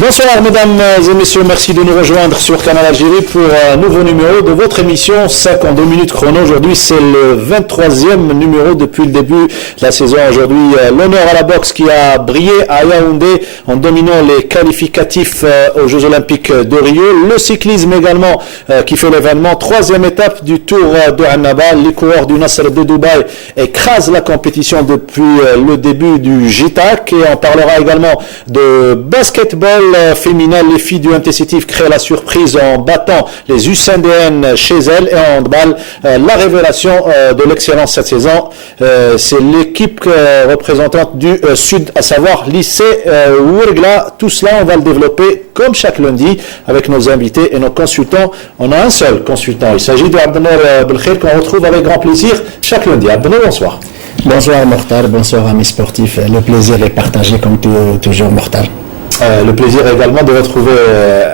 Bonsoir mesdames et messieurs, merci de nous rejoindre sur Canal Algérie pour un nouveau numéro de votre émission 52 minutes chrono. Aujourd'hui c'est le 23e numéro depuis le début de la saison. Aujourd'hui l'honneur à la boxe qui a brillé à Yaoundé en dominant les qualificatifs aux Jeux Olympiques de Rio. Le cyclisme également qui fait l'événement. Troisième étape du Tour de Annaba. Les coureurs du Nasser de Dubaï écrasent la compétition depuis le début du JTAC. Et on parlera également de basketball féminin. Les filles du MTCT créent la surprise en battant les USNDN chez elles. Et en handball, la révélation de l'excellence cette saison, c'est l'équipe représentante du Sud, à savoir lycée Ouergla. Tout cela, on va le développer comme chaque lundi avec nos invités et nos consultants. On a un seul consultant, il s'agit de Abdenour Belkhir qu'on retrouve avec grand plaisir chaque lundi. Abdenour, bonsoir. Bonsoir Mortal, bonsoir amis sportifs. Le plaisir est partagé comme toujours Mortal. Le plaisir également de retrouver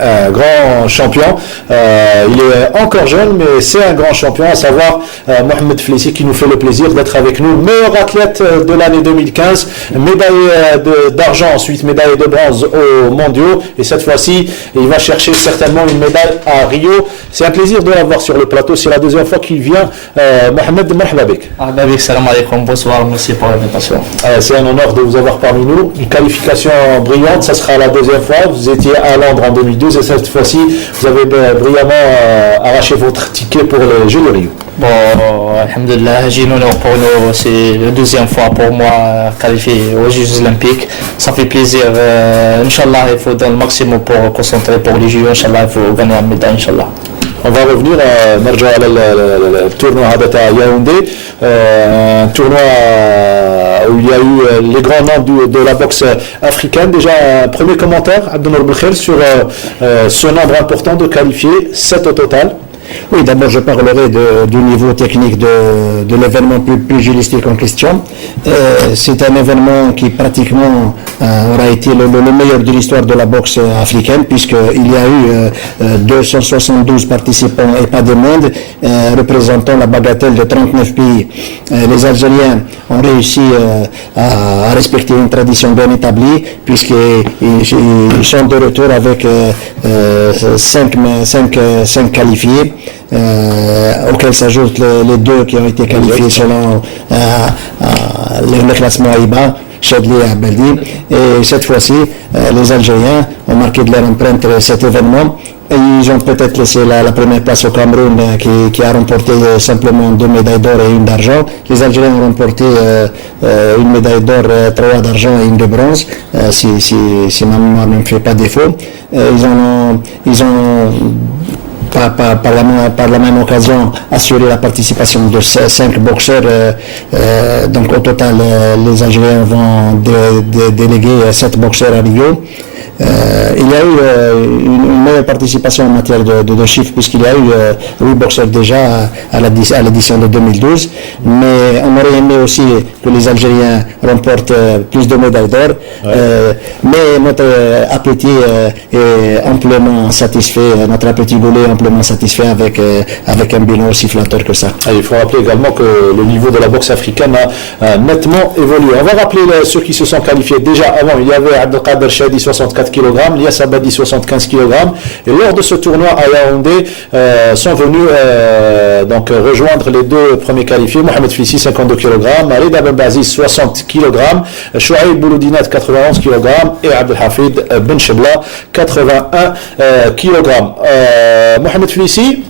un grand champion. Il est encore jeune, mais c'est un grand champion, à savoir Mohamed Flissi, qui nous fait le plaisir d'être avec nous. Meilleur athlète de l'année 2015, médaille d'argent, ensuite médaille de bronze aux mondiaux. Et cette fois-ci, il va chercher certainement une médaille à Rio. C'est un plaisir de l'avoir sur le plateau. C'est la deuxième fois qu'il vient. Mohamed, marhaba bik. Marhaba bik, salam alaikum, bonsoir, merci pour l'invitation. C'est un honneur de vous avoir parmi nous. Une qualification brillante, ça sera la deuxième fois. Vous étiez à Londres en 2012 et cette fois-ci, vous avez brillamment arraché votre ticket pour les Jeux de Rio. Bon, alhamdulillah, j'ai une honneur pour nous. C'est la deuxième fois pour moi qualifié aux Jeux Olympiques. Ça fait plaisir. Inch'Allah, il faut donner le maximum pour concentrer pour les Jeux. Inch'Allah, il faut gagner la médaille, Inch'Allah. On va revenir à le tournoi à Yaoundé, un tournoi où il y a eu les grands noms de la boxe africaine. Déjà, un premier commentaire, Abdenour Belkhir, sur ce nombre important de qualifiés, 7 au total. Oui, d'abord je parlerai du niveau technique de l'événement pugilistique en question. C'est un événement qui pratiquement aura été le meilleur de l'histoire de la boxe africaine, puisqu'il y a eu 272 participants et pas de monde, représentant la bagatelle de 39 pays. Les Algériens ont réussi à respecter une tradition bien établie, puisqu'ils sont de retour avec 5 qualifiés. Auxquels s'ajoutent les deux qui ont été qualifiés selon le classement AIBA, Chadli et Abeldi. Et cette fois-ci, les Algériens ont marqué de leur empreinte cet événement. Et ils ont peut-être laissé la première place au Cameroun qui a remporté simplement 2 médailles d'or et 1 d'argent. Les Algériens ont remporté une médaille d'or, 3 d'argent et 1 de bronze, si ma mémoire ne me fait pas défaut. Ils ont par la même occasion assurer la participation de 5 boxeurs. Donc au total, les Algériens vont déléguer 7 boxeurs à Rio. Il y a eu une meilleure participation en matière de chiffres, puisqu'il y a eu 8 boxeurs déjà à l'édition de 2012, mais on aurait aimé aussi que les Algériens remportent plus de médailles d'or, mais notre appétit est amplement satisfait, notre appétit voulu est amplement satisfait avec un bilan aussi flatteur que ça. Il faut rappeler également que le niveau de la boxe africaine a nettement évolué. On va rappeler ceux qui se sont qualifiés déjà avant. Il y avait Abdelkader Chadi, 64 kg, Lias Abadi 75 kg, et lors de ce tournoi à Yaoundé sont venus donc rejoindre les deux premiers qualifiés, Mohamed Flissi 52 kg, Alid Abbazi 60 kg, Chouaïb Bouloudinat 91 kg et Abdelhafid Ben Chebla 81 kg. Mohamed Flissi,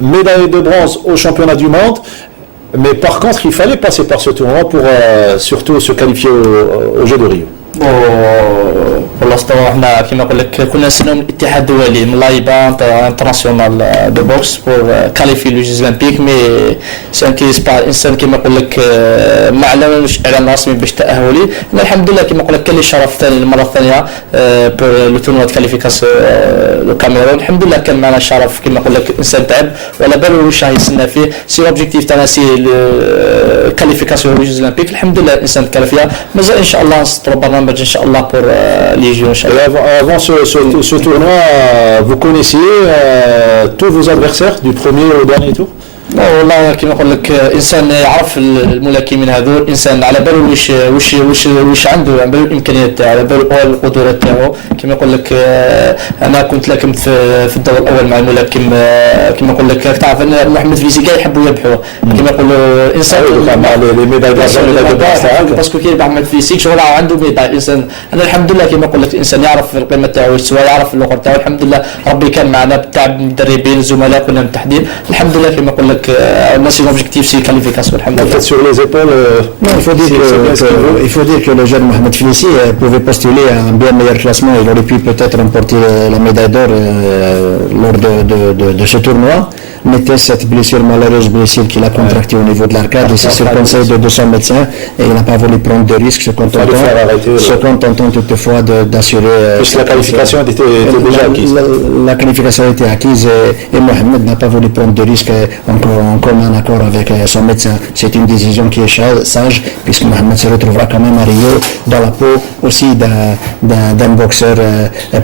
médaille de bronze au championnat du monde. Mais par contre, il fallait passer par ce tournoi pour surtout se qualifier au Jeux de Rio. والله احنا كما نقول لك كنا نستناو من الاتحاد الدولي من لايبا انترناسيونال دو بوكس بور كاليفي لو جوز اولمبيك مي سان كيس با الانسان كما نقول لك ما اعلنوش اعلان رسمي باش تاهلوا لي الحمد لله كما نقول لك كان لي شرف ثاني المره الثانيه بور لو تورنوا كاليفيكاس لو كاميرون الحمد لله كان معنا شرف كما نقول لك الانسان تعب ولا بالو واش راه يستنى فيه سي اوبجيكتيف تاعنا سي كاليفيكاسيون لو جوز اولمبيك الحمد لله الانسان تكالفيا مازال ان شاء الله نسطروا برنامج ان شاء الله بور لي جو ان شاء الله. Avant ce tournoi, vous connaissiez tous vos adversaires du premier au dernier tour? والله كما نقول لك انسان يعرف الملاكمين هذول انسان على باله واش عنده على باله الامكانيات تاعو على باله القدرات تاعو كما نقول لك انا كنت لاكمت في الدور الاول مع الملاكم كما نقول لك تعرف ان محمد فيزي كاع يحبوا يربحوا كما يقولوا انسان مع لي ميداي باسكو كاين محمد فيزي شغل عنده ميداي انسان انا الحمد لله كما نقول لك الانسان يعرف القيمه تاعو سواء يعرف اللغه تاعو الحمد لله ربي كان معنا بالتعب المدربين الزملاء كنا متحدين الحمد لله كما نقول لك notre objectif c'est qualification. Peut-être sur les épaules. Non, il faut dire que le jeune Mohamed Filissi pouvait postuler à un bien meilleur classement. Il aurait pu peut-être remporter la médaille d'or lors de ce tournoi. Mais cette blessure, malheureuse blessure qu'il a contractée au niveau de l'arcade, et c'est sur le conseil de son médecin, et il n'a pas voulu prendre de risques, se contentant toutefois d'assurer. Puisque la qualification était déjà acquise. La qualification était acquise et Mohamed n'a pas voulu prendre de risques en commun accord avec son médecin. C'est une décision qui est sage, puisque Mohamed se retrouvera quand même à Rio dans la peau aussi d'un boxeur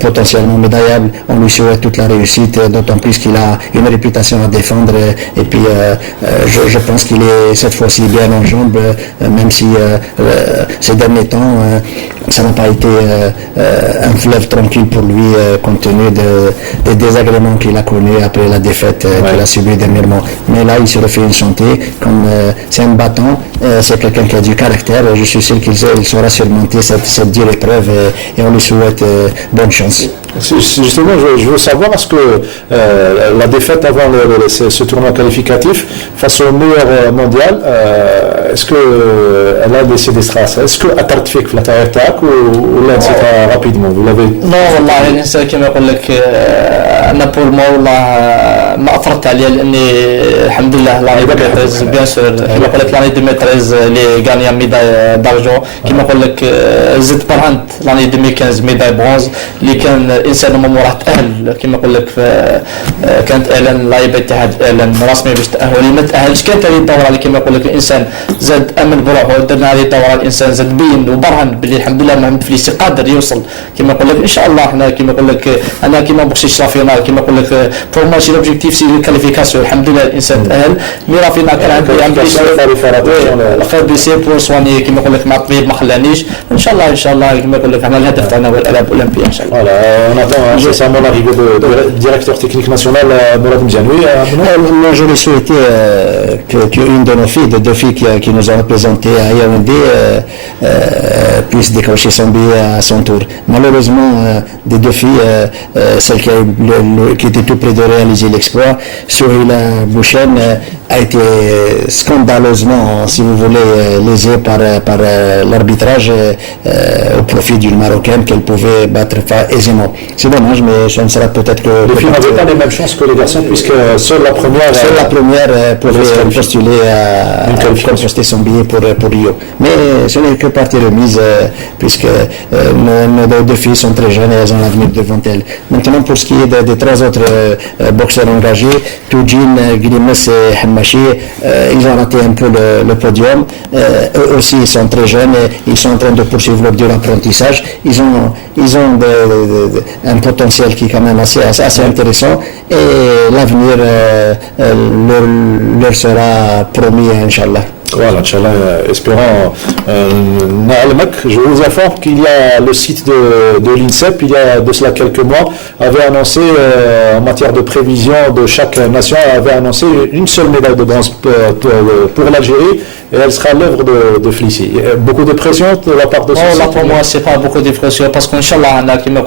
potentiellement médaillable. On lui souhaite toute la réussite, d'autant plus qu'il a une réputation à défendre et puis je pense qu'il est cette fois-ci bien en jambes, même si ces derniers temps ça n'a pas été un fleuve tranquille pour lui compte tenu des désagréments qu'il a connus après la défaite qu'il a subie dernièrement. Mais là il se refait une santé, comme c'est un battant, c'est quelqu'un qui a du caractère, je suis sûr qu'il saura surmonter cette dure épreuve et on lui souhaite bonne chance. Justement, je veux savoir, est-ce que la défaite avant ce tournoi qualificatif face au meilleur mondial, est-ce qu'elle a laissé des traces? Est-ce que أثرت فيك في التاير تاعك ولا نسيتها rapidement? Vous l'avez? Non والله الإنسان كما يقول لك أنا بول ما والله ما أثرت عليها لأني الحمد لله لاني 2013 بيان سور كما يقول لك لاني 2013 اللي غانيا ميداي دارجون كما يقول لك زدت برهنت لاني 2015 ميداي برونز اللي كان الانسان مامور راه تاهل كما نقول لك كانت اعلان لاعب الاتحاد اعلان رسمي باش تاهل ما تاهلش كانت هذه الدوره اللي كما نقول لك الانسان زاد امن بروحه درنا هذه الدوره الانسان زاد بين وبرهن باللي الحمد لله محمد فليسي قادر يوصل كما نقول لك ان شاء الله احنا كما نقول لك انا كما بوكسيش لا فينال كما نقول لك بور ماتش لوبجيكتيف سي الكاليفيكاسيون الحمد لله الانسان تاهل مي لا فينال كان عنده الخير بيسي بور سواني كما نقول لك مع الطبيب ما خلانيش ان شاء الله كما نقول لك احنا الهدف تاعنا هو الالعاب الاولمبيه ان شاء الله. On attend incessamment l'arrivée de directeur technique national Mourad Mzianoui. Moi, je lui souhaitais qu'une de nos filles, de deux filles qui nous ont représentés à Yaoundé, puisse décrocher son billet à son tour. Malheureusement, des deux filles, celle qui était tout près de réaliser l'exploit, Souhila Bouchen, a été scandaleusement, si vous voulez, lésée par l'arbitrage au profit d'une Marocaine qu'elle pouvait battre aisément. C'est dommage, mais ça ne sera peut-être que... Les filles n'avaient pas les mêmes chances que les garçons, puisque seule la première pouvait postuler à composter son billet pour Rio. Mais ce n'est que partie remise, puisque nos deux filles sont très jeunes et elles ont l'avenir devant elles. Maintenant, pour ce qui est des trois autres boxeurs engagés, Toujin, Grimes et Hamachi, ils ont raté un peu le podium. Eux aussi, ils sont très jeunes et ils sont en train de poursuivre leur dur apprentissage. Ils ont un potentiel qui est quand même assez intéressant et l'avenir leur sera promis, Inch'Allah. Voilà, Inch'Allah, espérons. Je vous informe qu'il y a le site de l'INSEP, il y a de cela quelques mois, avait annoncé en matière de prévision de chaque nation, avait annoncé une seule médaille de bronze pour l'Algérie et elle sera l'œuvre de Flissi. Beaucoup de pression de la part de son site. Pour moi, c'est pas beaucoup de pression parce qu'Inch'Allah, on a qui me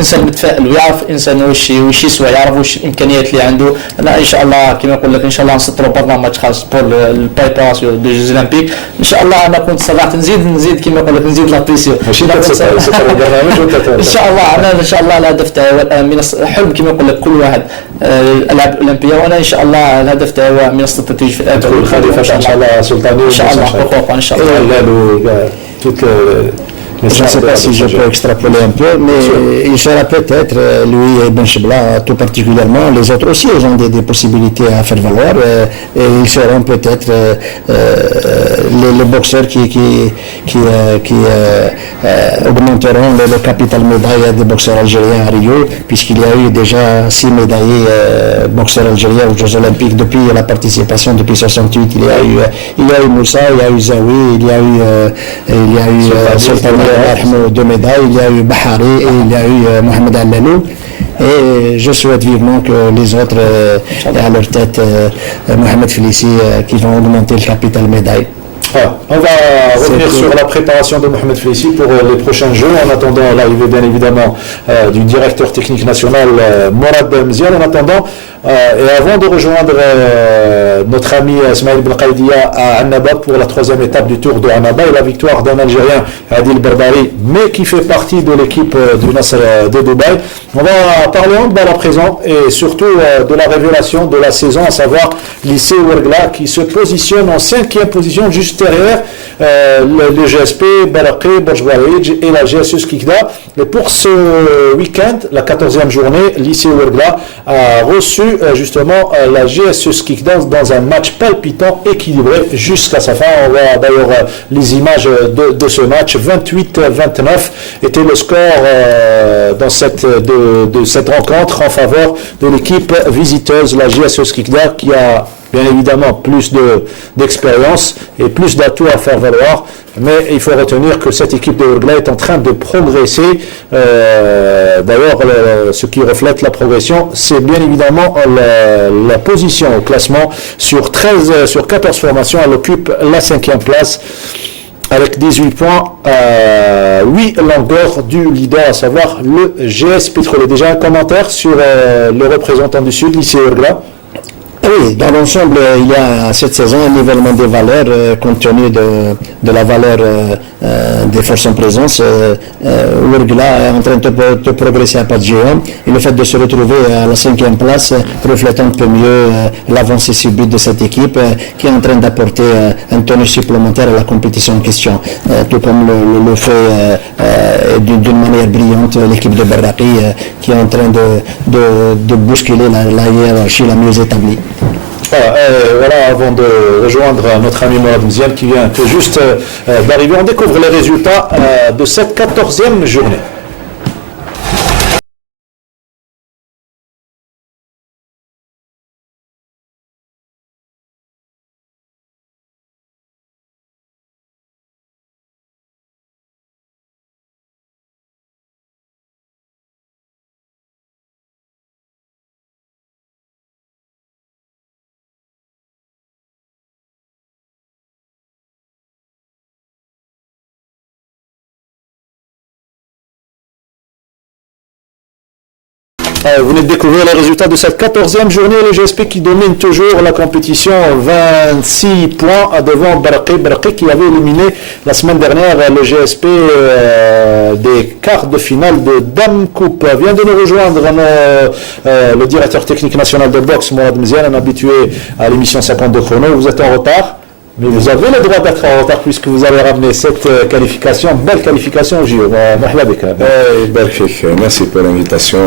انسان متفائل ويعرف انسان وش يسوى، يعرف وش الامكانيات اللي عنده. انا ان شاء الله كما نقول لك ان شاء الله نسطروا برنامج خاص بور البريباراسيون دو جوز اولمبيك. ان شاء الله انا كنت صراحه نزيد كما نقول لك نزيد لا بريسيون. ماشي ان شاء الله انا ان شاء الله الهدف تاعي هو من حلم كما نقول لك كل واحد الالعاب الاولمبيه، وانا ان شاء الله الهدف تاعي هو من التتويج في الالعاب الخليفه ان شاء الله سلطاني ان شاء الله ان شاء الله. Je ne sais pas si je peux extrapoler un peu, mais il sera peut-être, lui et Ben Chebla tout particulièrement, les autres aussi ils ont des possibilités à faire valoir, et ils seront peut-être les boxeurs qui augmenteront le capital médaille des boxeurs algériens à Rio, puisqu'il y a eu déjà 6 médaillés boxeurs algériens aux Jeux Olympiques depuis la participation, depuis 68. Il y a eu Moussa, il y a eu Zawi, il y a eu Sultani 2 médailles, il y a eu Bahari et il y a eu Mohamed Allalou. Et je souhaite vivement que les autres, à leur tête, Mohamed Félici, qui vont augmenter le capital médaille. Voilà. On va revenir sur la préparation de Mohamed Félici pour les prochains Jeux, en attendant l'arrivée bien évidemment du directeur technique national Morad Mziane. En attendant, et avant de rejoindre notre ami Ismaël Belkaidia à Annaba pour la 3e étape du Tour de Annaba et la victoire d'un Algérien, Adil Berbari, mais qui fait partie de l'équipe du Nasr de Dubaï, on va parler handball à présent et surtout de la révélation de la saison, à savoir l'IC Ouergla qui se positionne en 5e position juste derrière le GSP, Baraqi, Borjbarij et la GSU Skikda. Et pour ce week-end, la 14e journée, l'IC Ouergla a reçu justement la GSU Skikda dans un match palpitant, équilibré jusqu'à sa fin. On voit d'ailleurs les images de ce match. 28-29 était le score de cette rencontre en faveur de l'équipe visiteuse, la GSU Skikda, qui a bien évidemment plus d'expérience et plus d'atouts à faire valoir, mais il faut retenir que cette équipe de Ouergla est en train de progresser. D'ailleurs, ce qui reflète la progression, c'est bien évidemment la position au classement. Sur 14 formations, elle occupe la 5e place avec 18 points, 8 longueurs du leader, à savoir le GS Pétrolier. Déjà un commentaire sur le représentant du Sud, l'IC Ouergla. Oui, dans l'ensemble, il y a cette saison un nivellement des valeurs compte tenu de la valeur des forces en présence. Ouergla est en train de progresser à pas de géant et le fait de se retrouver à la 5e place reflète un peu mieux l'avancée subite de cette équipe qui est en train d'apporter un tonus supplémentaire à la compétition en question. Tout comme le fait d'une manière brillante l'équipe de Barraqi qui est en train de bousculer la hiérarchie la mieux établie. Voilà, avant de rejoindre notre ami Morad Mziane qui vient tout juste d'arriver, on découvre les résultats de cette 14e journée. Vous venez de découvrir les résultats de cette 14e journée. Le GSP qui domine toujours la compétition, 26 points devant Barraqi qui avait éliminé la semaine dernière le GSP des quarts de finale de Dame Coupe. Vient de nous rejoindre le directeur technique national de boxe, Morad Mziane, un habitué à l'émission 52 chrono. Vous êtes en retard, mais vous avez le droit d'être en retard puisque vous avez ramené cette qualification, belle qualification au JO. Merci pour l'invitation.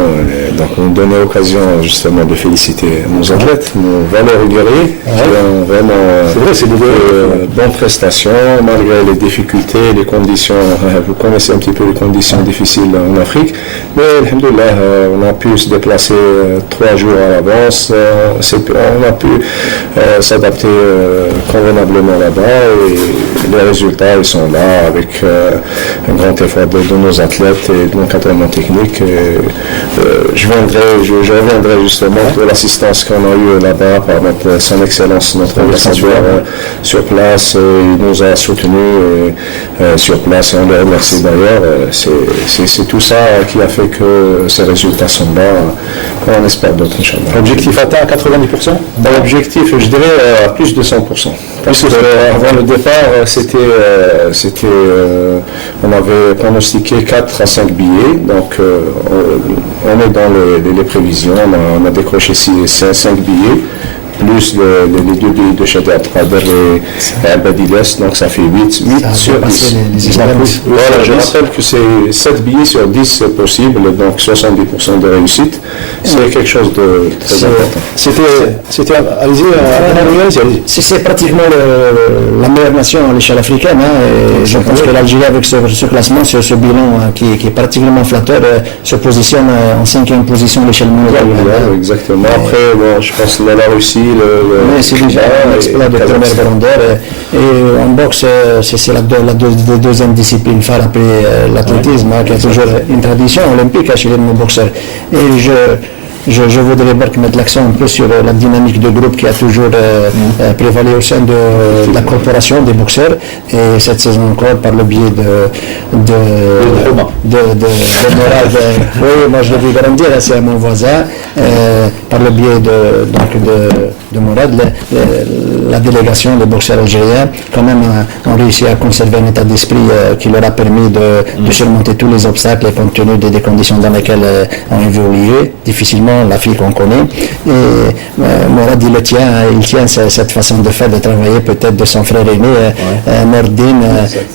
Donc, on donne l'occasion justement de féliciter nos athlètes, nos valeurs guerriers, qui ont vraiment de bonnes prestations malgré les difficultés, les conditions. Vous connaissez un petit peu les conditions difficiles en Afrique, mais alhamdoulilah, on a pu se déplacer 3 jours à l'avance. On a pu s'adapter convenablement simplement là-bas et les résultats ils sont là avec un grand effort de nos athlètes et de l'encadrement technique. Je reviendrai justement de l'assistance qu'on a eue là-bas par son excellence, notre ambassadeur sur place. Il nous a soutenus sur place et on le remercie d'ailleurs. C'est tout ça qui a fait que ces résultats sont là. On espère d'autres, Inch'Allah. Objectif atteint à 90%? L'objectif, je dirais, à plus de 100%. Parce que avant le départ, on avait pronostiqué 4 à 5 billets. Donc, on est dans les prévisions. On a décroché 5 billets. Plus les 2 billets de Shadi Abdelkader et Albadiles, donc ça fait 8 sur 10. Voilà, je rappelle que c'est 7 billets sur 10 c'est possible, donc 70% de réussite, c'est quelque chose de très important. C'est pratiquement la meilleure nation à l'échelle africaine, hein, et je pense que l'Algérie avec ce classement, ce bilan qui est pratiquement flatteur, se positionne en 5e position à l'échelle mondiale. Exactement, après bon, je pense que la Russie, c'est déjà un exploit de première grandeur et en boxe c'est la deuxième discipline phare après l'athlétisme, qui a toujours une tradition olympique chez les boxeurs. Et je voudrais mettre l'accent un peu sur la dynamique de groupe qui a toujours prévalu au sein de la corporation des boxeurs, et cette saison encore par le biais de Morad, oui, moi je vais grandir, c'est mon voisin, par le biais de Morad, la délégation des boxeurs algériens quand même ont réussi à conserver un état d'esprit qui leur a permis de surmonter tous les obstacles compte tenu des conditions dans lesquelles ont évolué difficilement l'Afrique qu'on connaît. Et Morad il tient cette façon de faire, de travailler peut-être de son frère aîné Nordin,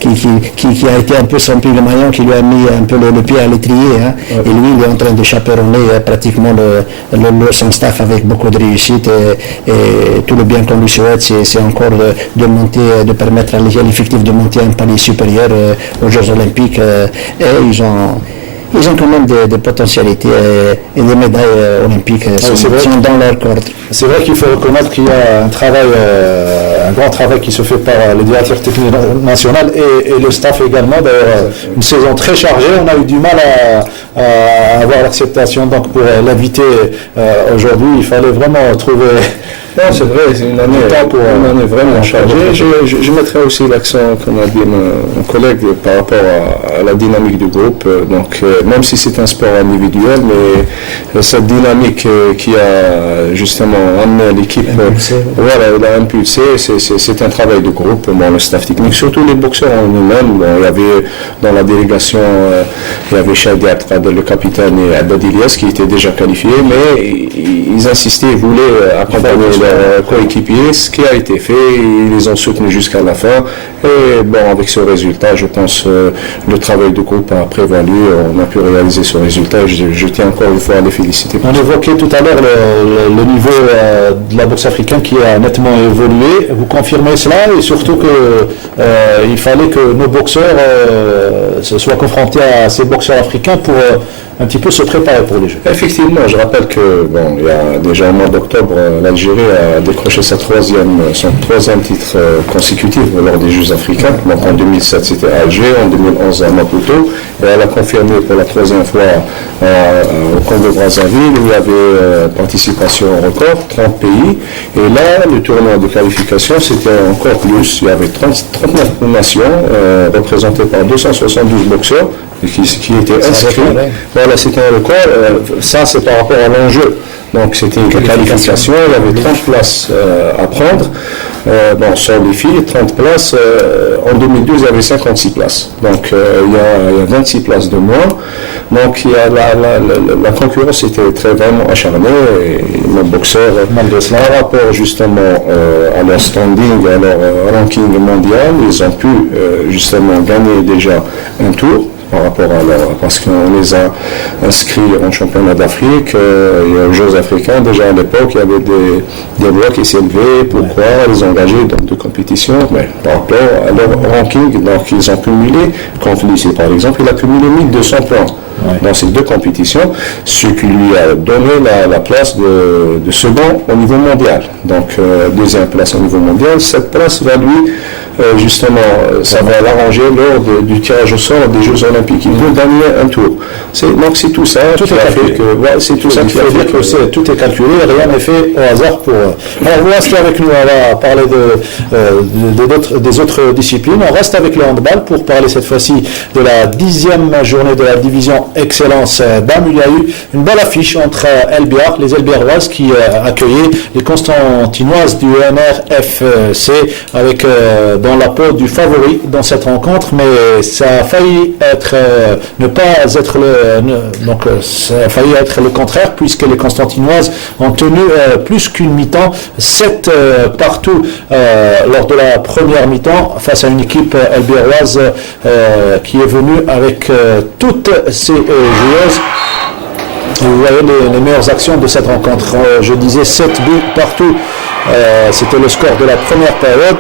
qui a été un peu son pygmalion, qui lui a mis un peu le pied à l'étrier, hein. Et lui il est en train de chaperonner pratiquement son staff avec beaucoup de réussite, et tout le bien qu'on lui souhaite c'est encore de monter, de permettre à l'effectif de monter un palier supérieur aux Jeux Olympiques, et ils ont quand même des potentialités et des médailles olympiques sont dans leur corde. C'est vrai qu'il faut reconnaître qu'il y a un grand travail qui se fait par le directeur technique national et le staff également. D'ailleurs, une saison très chargée. On a eu du mal à avoir l'acceptation. Donc pour l'inviter aujourd'hui, il fallait vraiment trouver... Non, c'est vrai, c'est une année vraiment chargée. Je mettrai aussi l'accent, comme a dit mon collègue, par rapport à la dynamique du groupe. Donc, même si c'est un sport individuel, mais cette dynamique qui a justement amené l'équipe, voilà, elle a impulsé, c'est un travail de groupe. Bon, le staff technique, surtout les boxeurs en eux-mêmes. Bon, il y avait dans la délégation, il y avait Shadi Abdelkader, le capitaine, et Abad Ilyas qui étaient déjà qualifiés, mais ils insistaient, ils voulaient accompagner leurs coéquipiers, ce qui a été fait, ils les ont soutenus jusqu'à la fin, et bon, avec ce résultat, je pense le travail de groupe a prévalu, on a pu réaliser ce résultat, et je tiens encore une fois à les féliciter. On évoquait tout à l'heure le niveau de la boxe africaine qui a nettement évolué, vous confirmez cela, et surtout qu'il fallait que nos boxeurs se soient confrontés à ces boxeurs africains pour un petit peu se préparer pour les Jeux. Effectivement, je rappelle que bon, il y a déjà au mois d'octobre, l'Algérie a décroché son troisième titre consécutif lors des Jeux africains. Donc en 2007 c'était à Alger, en 2011 à Maputo, et elle a confirmé pour la troisième fois au Congo-Brazzaville où il y avait participation record, 30 pays. Et là, le tournoi de qualification c'était encore plus. Il y avait 39 nations représentées par 272 boxeurs qui étaient inscrits. Voilà, c'était un record. Ça, c'est par rapport à l'enjeu. Donc, c'était une qualification. Il y avait 30 places à prendre. Bon, sur les filles, 30 places. En 2012, il y avait 56 places. Donc, il y a 26 places de moins. Donc, il y a la concurrence était vraiment acharnée. Et nos boxeurs, par rapport justement à leur standing, à leur ranking mondial, ils ont pu justement gagner déjà un tour. Par rapport à parce qu'on les a inscrits en championnat d'Afrique et aux Jeux africains. Déjà à l'époque, il y avait des blocs qui s'élevaient. Pourquoi les engager dans des compétitions? Mais par rapport à leur ranking, donc ils ont cumulé, contre lycée par exemple, il a cumulé 1200 points. dans ces deux compétitions, ce qui lui a donné la place de second au niveau mondial. Donc, deuxième place au niveau mondial. Cette place va lui, justement, ça va l'arranger lors du tirage au sort des Jeux Olympiques. Il veut gagner un tour. Donc, c'est tout ça. Tout est calculé. C'est tout ça qui fait dire que tout est calculé, rien n'est fait au hasard pour. Alors, vous restez avec nous, on va parler des autres disciplines. On reste avec le handball pour parler cette fois-ci de la 10e journée de la division Excellence BAM. Il y a eu une belle affiche entre les Elbiaroises qui accueillaient les Constantinoises du NRFC avec dans la peau du favori dans cette rencontre, mais ça a failli être ça a failli être le contraire puisque les Constantinoises ont tenu plus qu'une mi-temps, 7 partout lors de la première mi-temps face à une équipe elbiaroise qui est venue avec toutes ses joueuses. Vous voyez les meilleures actions de cette rencontre. Je disais 7 buts partout. C'était le score de la première période.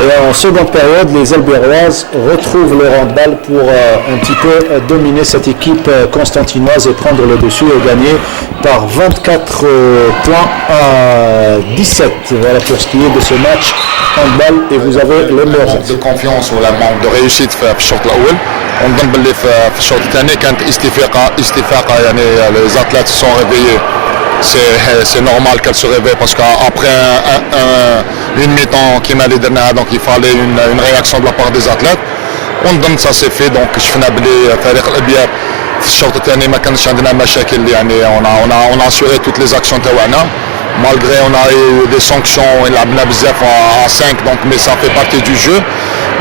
Et en seconde période, les Elbiaroises retrouvent le handball pour un petit peu dominer cette équipe constantinoise et prendre le dessus et gagner par 24 points à 17. Voilà pour ce qui est de ce match handball. Et vous avez les meilleurs de confiance ولا manque de réussite في الشوط الاول ونظن باللي في الشوط الثاني كانت استفاقه يعني les athlètes sont réveillés. C'est normal qu'elle se réveille parce qu'après une mi-temps qui m'a les dernières, donc il fallait une réaction de la part des athlètes. ونظن ça s'est fait donc شفنا بلي فريق الابيار في الشوط الثاني ما كانش عندنا مشاكل يعني on a assuré toutes les actions تاعنا. Malgré on a eu des sanctions, il a بزاف à 5 donc mais ça fait partie du jeu.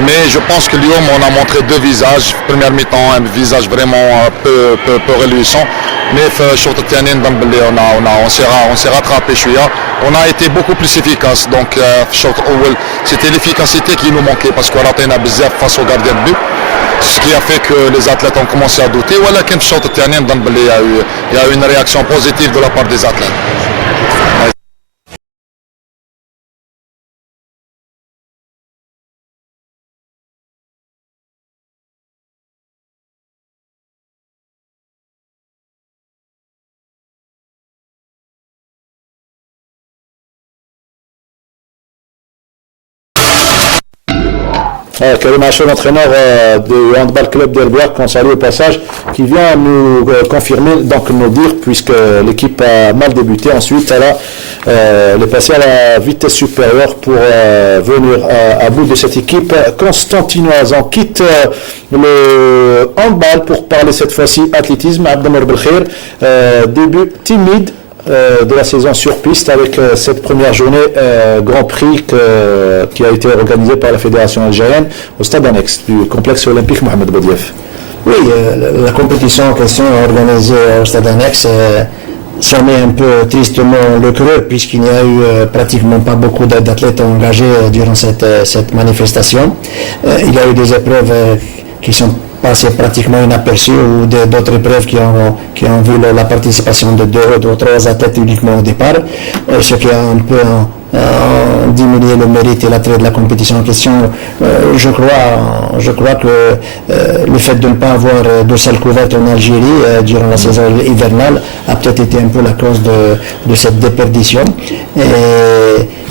Mais je pense que Lyon on a montré deux visages. Première mi-temps un visage vraiment peu reluisant. Mais الشوط الثاني نظن باللي on s'est rattrapé شويه. On a été beaucoup plus efficace donc في الشوط الاول c'était l'efficacité qui nous manquait parce qu'on a بزاف face au gardien de but. Ce qui a fait que les athlètes ont commencé à douter. ولكن في الشوط الثاني نظن باللي il y a eu une réaction positive de la part des athlètes. Karim Haché, l'entraîneur du handball club d'Elbiar, qu'on salue au passage, qui vient nous confirmer, donc nous dire, puisque l'équipe a mal débuté, ensuite elle est passée à la vitesse supérieure pour venir à bout de cette équipe constantinoise. On quitte le handball pour parler cette fois-ci athlétisme. Abdelmour Belkhir, début timide de la saison sur piste avec cette première journée Grand Prix qui a été organisée par la Fédération algérienne au stade annexe du complexe olympique Mohamed Boudiaf. Oui, la compétition en question organisée au stade annexe semait un peu tristement le creux puisqu'il n'y a eu pratiquement pas beaucoup d'athlètes engagés durant cette manifestation. Il y a eu des épreuves qui sont passées pratiquement inaperçues ou d'autres épreuves qui ont vu la participation de deux ou trois athlètes uniquement au départ, ce qui a un peu diminuer le mérite et l'attrait de la compétition en question. Je crois que le fait de ne pas avoir de salle couverte en Algérie durant la saison hivernale a peut-être été un peu la cause de cette déperdition.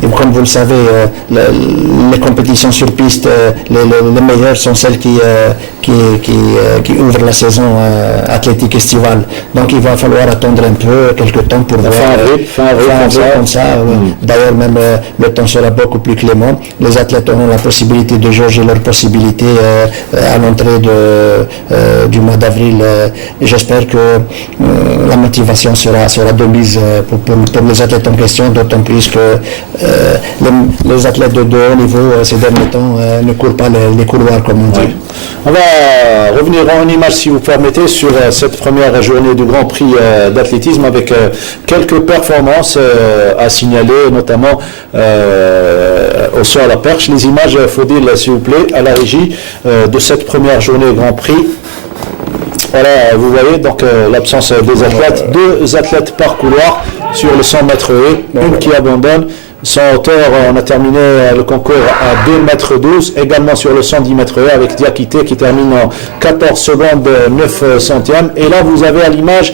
Et comme vous le savez, les compétitions sur piste, les meilleures sont celles qui ouvrent la saison athlétique estivale. Donc il va falloir attendre un peu, quelques temps pour voir fin avril comme ça. D'ailleurs, même le temps sera beaucoup plus clément. Les athlètes auront la possibilité de jauger leurs possibilités à l'entrée du mois d'avril. J'espère que la motivation sera de mise pour les athlètes en question, d'autant plus que les athlètes de haut niveau ces derniers temps ne courent pas les couloirs comme on dit. On va revenir en image, si vous permettez, sur cette première journée du Grand Prix d'athlétisme avec quelques performances à signaler, notamment au saut à la perche. Les images, Faudil, s'il vous plaît, à la régie de cette première journée Grand Prix. Voilà, vous voyez donc l'absence des athlètes, deux athlètes par couloir sur le 100 mètres haies, une qui abandonne. Son hauteur, on a terminé le concours à 2,12 m, également sur le 110 mètres avec Diakité qui termine en 14 secondes 9 centièmes. Et là, vous avez à l'image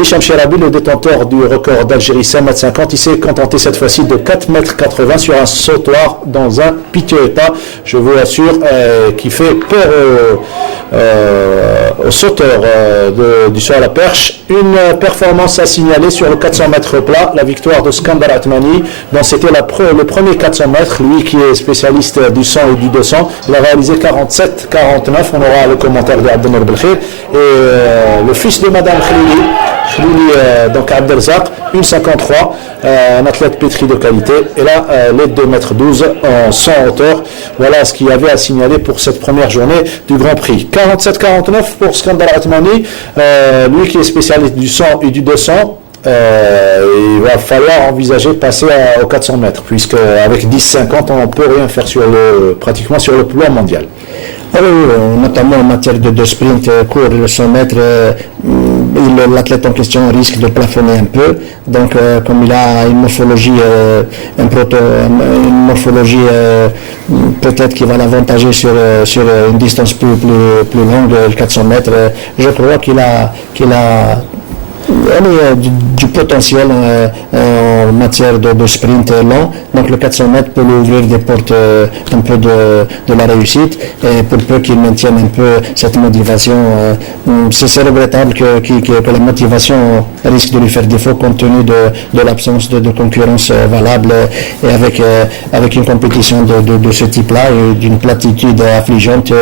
Hicham Cherabi, le détenteur du record d'Algérie, 5,50 m. Il s'est contenté cette fois-ci de 4,80 m sur un sautoir dans un piteux état, je vous assure, qui fait peur aux sauteurs du saut à la perche. Une performance à signaler sur le 400 mètres plat, la victoire de Skandar Atmani, dont c'était le premier 400 mètres, lui qui est spécialiste du 100 et du 200. Il a réalisé 47-49, on aura le commentaire d'Abdelnour Belkhir. Et le fils de Madame Khlouli, donc Abdelzak, 1,53, un athlète pétri de qualité. Et là, les 2,12 m en 100 hauteur. Voilà ce qu'il y avait à signaler pour cette première journée du Grand Prix. 47-49 pour Skandar Atmani, lui qui est spécialiste du 100 et du 200. Il va falloir envisager de passer aux 400 mètres, puisque avec 10,50 on ne peut rien faire pratiquement sur le plan mondial. Notamment en matière de sprint court, le 100 mètres, l'athlète en question risque de plafonner un peu. Donc, comme il a une morphologie, peut-être qui va l'avantager sur une distance plus longue, le 400 mètres, je crois qu'il a du potentiel en matière de sprint long. Donc le 400 mètres peut lui ouvrir des portes un peu de la réussite, et pour peu qu'il maintienne un peu cette motivation. C'est regrettable que la motivation risque de lui faire défaut compte tenu de l'absence de concurrence valable, et avec une compétition de ce type-là et d'une platitude affligeante,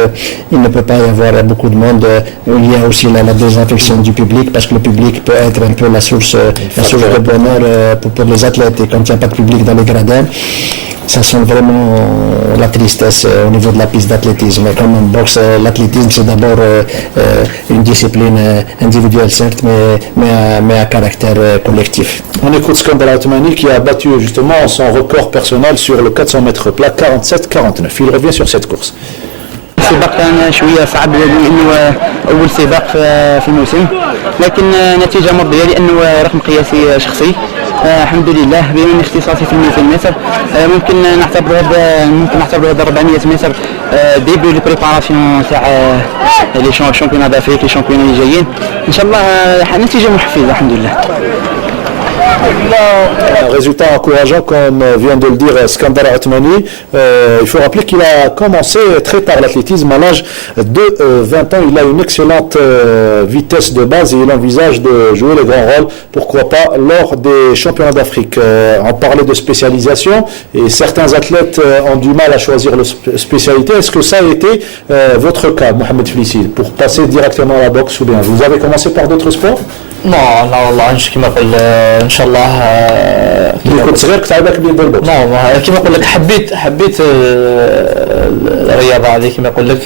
il ne peut pas y avoir beaucoup de monde. Il y a aussi la désinfection du public, parce que le public peut être un peu la source de bonheur pour les athlètes, et quand il n'y a pas de public dans les gradins, ça sent vraiment la tristesse au niveau de la piste d'athlétisme. Comme en boxe, l'athlétisme c'est d'abord une discipline individuelle certes, mais à caractère collectif. On écoute Skandar Atmani qui a battu justement son record personnel sur le 400 mètres plat, 47-49. Il revient sur cette course. السباق كان شويه صعب لانه اول سباق في الموسم، لكن نتيجه مرضيه لانه رقم قياسي شخصي. الحمد لله بما اختصاصي في 200 متر ممكن نعتبر هذا 400 متر ديبي لي بريباراسيون تاع لي شامبيون دافريك، لي شامبيون اللي جايين ان شاء الله نتيجه محفزه الحمد لله. Un résultat encourageant, comme vient de le dire Skandar Atmani. Il faut rappeler qu'il a commencé très tard l'athlétisme, à l'âge de 20 ans. Il a une excellente vitesse de base et il envisage de jouer les grands rôles, pourquoi pas, lors des championnats d'Afrique. On parlait de spécialisation et certains athlètes ont du mal à choisir leur spécialité. Est-ce que ça a été votre cas, Mohamed Flissi, pour passer directement à la boxe, ou bien vous avez commencé par d'autres sports? لا والله كيما نقول ان شاء الله كنت صغير كنت عندك بين البوكس. لا كيما نقول لك حبيت الرياضه هذه. كيما نقول لك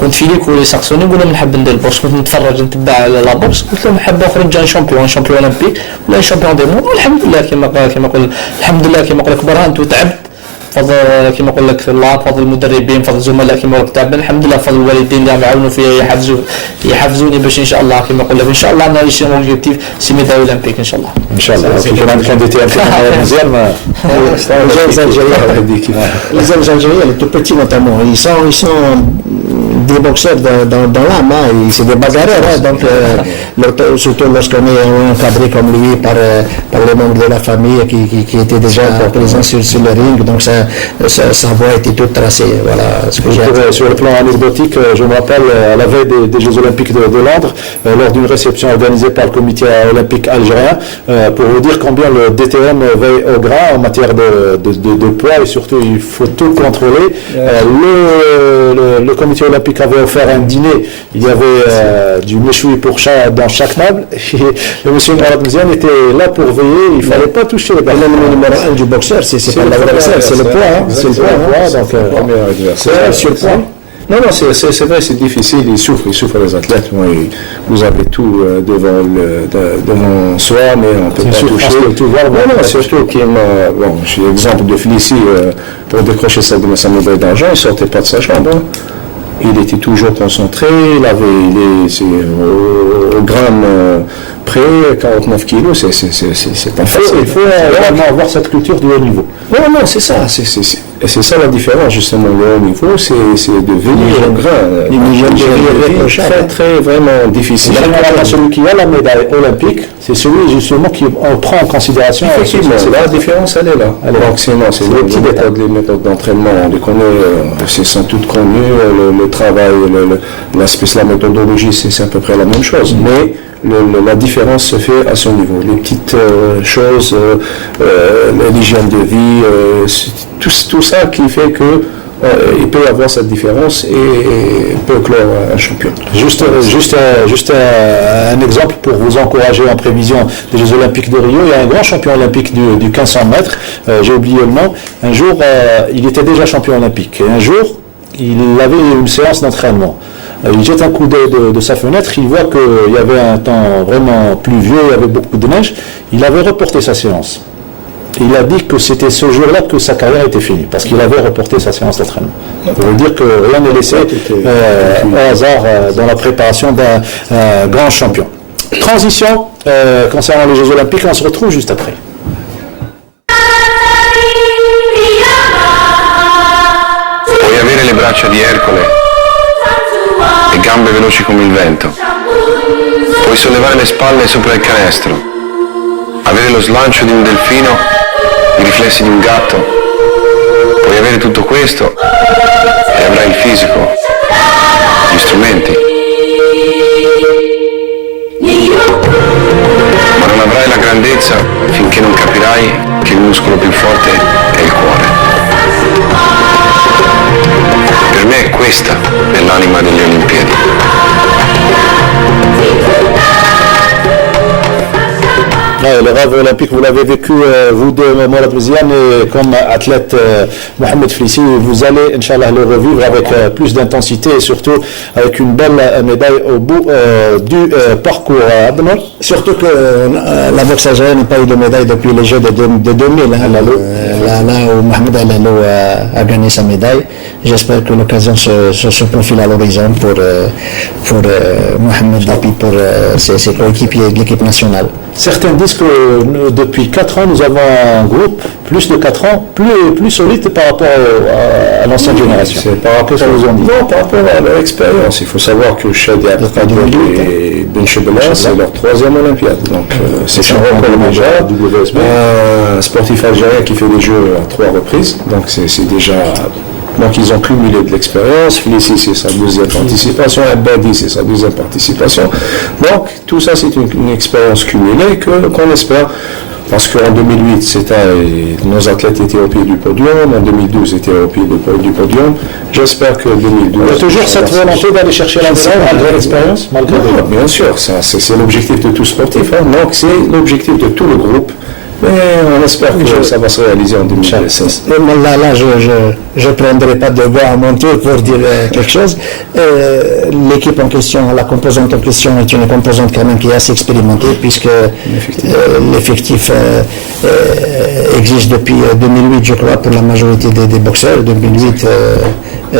كنت في ليكو لي ساكسوني نقول لهم نحب ندير البوكس، كنت نتفرج نتبع على لا بوكس، قلت لهم نحب نخرج شامبيون اولمبيك ولا شامبيون دي موند. والحمد لله كيما نقول الحمد لله كيما نقول لك برهنت وتعبت، فضل كيما نقول لك الله، فضل المدربين، فضل الزملاء كيما نقول لك تعبان، الحمد لله فضل الوالدين اللي عم يعاونوا فيا يحفزوني باش ان شاء الله كيما نقول لك ان شاء الله انا شي اوبجيكتيف سي ميداي اولمبيك ان شاء الله. ان شاء الله كان دي تي مزيان. Les Algériens, les tout petits notamment, ils sont des boxeurs dans l'âme, c'est des bagarreurs, donc surtout lorsqu'on est encadré comme lui par les membres de la famille qui étaient déjà présents sur le ring, donc sa voie était toute tracée. Voilà ce que j'ai. Sur le plan anecdotique, je me rappelle à la veille des Jeux Olympiques de Londres, lors d'une réception organisée par le comité olympique algérien, pour vous dire combien le DTM veille au gras en matière de poids, et surtout il faut tout contrôler. Le comité olympique avait offert un dîner, il y avait du méchoui pour chat dans chaque table, et le monsieur Mourad Mziane était là pour veiller, il ne fallait pas toucher les personnes. Le numéro 1 du boxeur, c'est pas l'adversaire, c'est le poids. C'est le poids, donc premier adversaire. Sur le poids. Non, c'est vrai, c'est difficile, ils souffrent les athlètes. Vous avez tout devant soi, mais on ne peut pas toucher. Surtout je suis exemple de Félicie, pour décrocher sa médaille d'argent, il ne sortait pas de sa chambre. Il était toujours concentré, il est au gramme Après 49 kilos, c'est pas facile. Il faut vraiment avoir cette culture du haut niveau. Non, c'est ça. C'est ça la différence, justement. Le haut niveau, c'est de venir au grain. Une hygiène de vie très, très vraiment difficile. Celui qui a la médaille olympique, c'est celui justement qui prend en considération. Effectivement, la différence, elle est là. Donc, c'est les méthodes d'entraînement, on les connaît, elles sont toutes connues. Le travail, la méthodologie, c'est à peu près la même chose. Mais la différence se fait à son niveau. Les petites choses, l'hygiène de vie, tout ça qui fait que il peut avoir cette différence et peut clore un champion. Juste un exemple pour vous encourager en prévision des Jeux Olympiques de Rio. Il y a un grand champion olympique du 1500 mètres, j'ai oublié le nom. Un jour, il était déjà champion olympique. Et un jour, il avait une séance d'entraînement. Il jette un coup d'œil de sa fenêtre, il voit qu'il y avait un temps vraiment pluvieux, il y avait beaucoup de neige. Il avait reporté sa séance. Il a dit que c'était ce jour-là que sa carrière était finie, parce qu'il avait reporté sa séance d'entraînement. Pour vous dire que rien n'est laissé au hasard dans la préparation d'un grand champion. Transition concernant les Jeux Olympiques, on se retrouve juste après. Puoi avere le braccia di Ercole e gambe veloci come il vento. Puoi sollevare le spalle sopra il canestro, avere lo slancio di un delfino, i riflessi di un gatto. Puoi avere tutto questo e avrai il fisico, gli strumenti. Ma non avrai la grandezza finché non capirai che il muscolo più forte è il cuore. Per me questa è l'anima delle Olimpiadi. Le rêve olympique, vous l'avez vécu, vous deux, Mourad Mziane, et comme athlète Mohamed Flissi, vous allez, Inch'Allah, le revivre avec plus d'intensité et surtout avec une belle médaille au bout du parcours. Abdel. Surtout que la boxe algérienne n'a pas eu de médaille depuis les Jeux de 2000, là où Mohamed Alalo a gagné sa médaille. J'espère que l'occasion se profile à l'horizon pour Mohamed Dapi, pour ses coéquipiers de l'équipe nationale. Certains disent que depuis 4 ans, nous avons un groupe, plus de 4 ans, plus solide par rapport à l'ancienne génération. C'est par rapport à leur expérience. Il faut savoir que Chadi Abdelkader et Ben Chebela, c'est leur 3e Olympiade. Donc c'est un record mondial. Un sportif algérien qui fait des Jeux à 3 reprises. Donc c'est déjà... Donc ils ont cumulé de l'expérience. Félicie, c'est sa 2e participation. Abadi, c'est sa 2e participation. Donc tout ça, c'est une expérience cumulée qu'on espère. Parce qu'en 2008, nos athlètes étaient au pied du podium. En 2012, ils étaient au pied du podium. J'espère que 2012... Il y a toujours cette volonté d'aller chercher la médaille malgré l'expérience, bien sûr, c'est l'objectif de tout sportif. Donc c'est l'objectif de tout le groupe. Mais on espère que ça va se réaliser en 2016. Là, je ne prendrai pas de voix à mon tour pour dire quelque chose. L'équipe en question, la composante en question est une composante quand même qui est assez expérimentée puisque l'effectif existe depuis 2008, je crois, pour la majorité des boxeurs. 2008,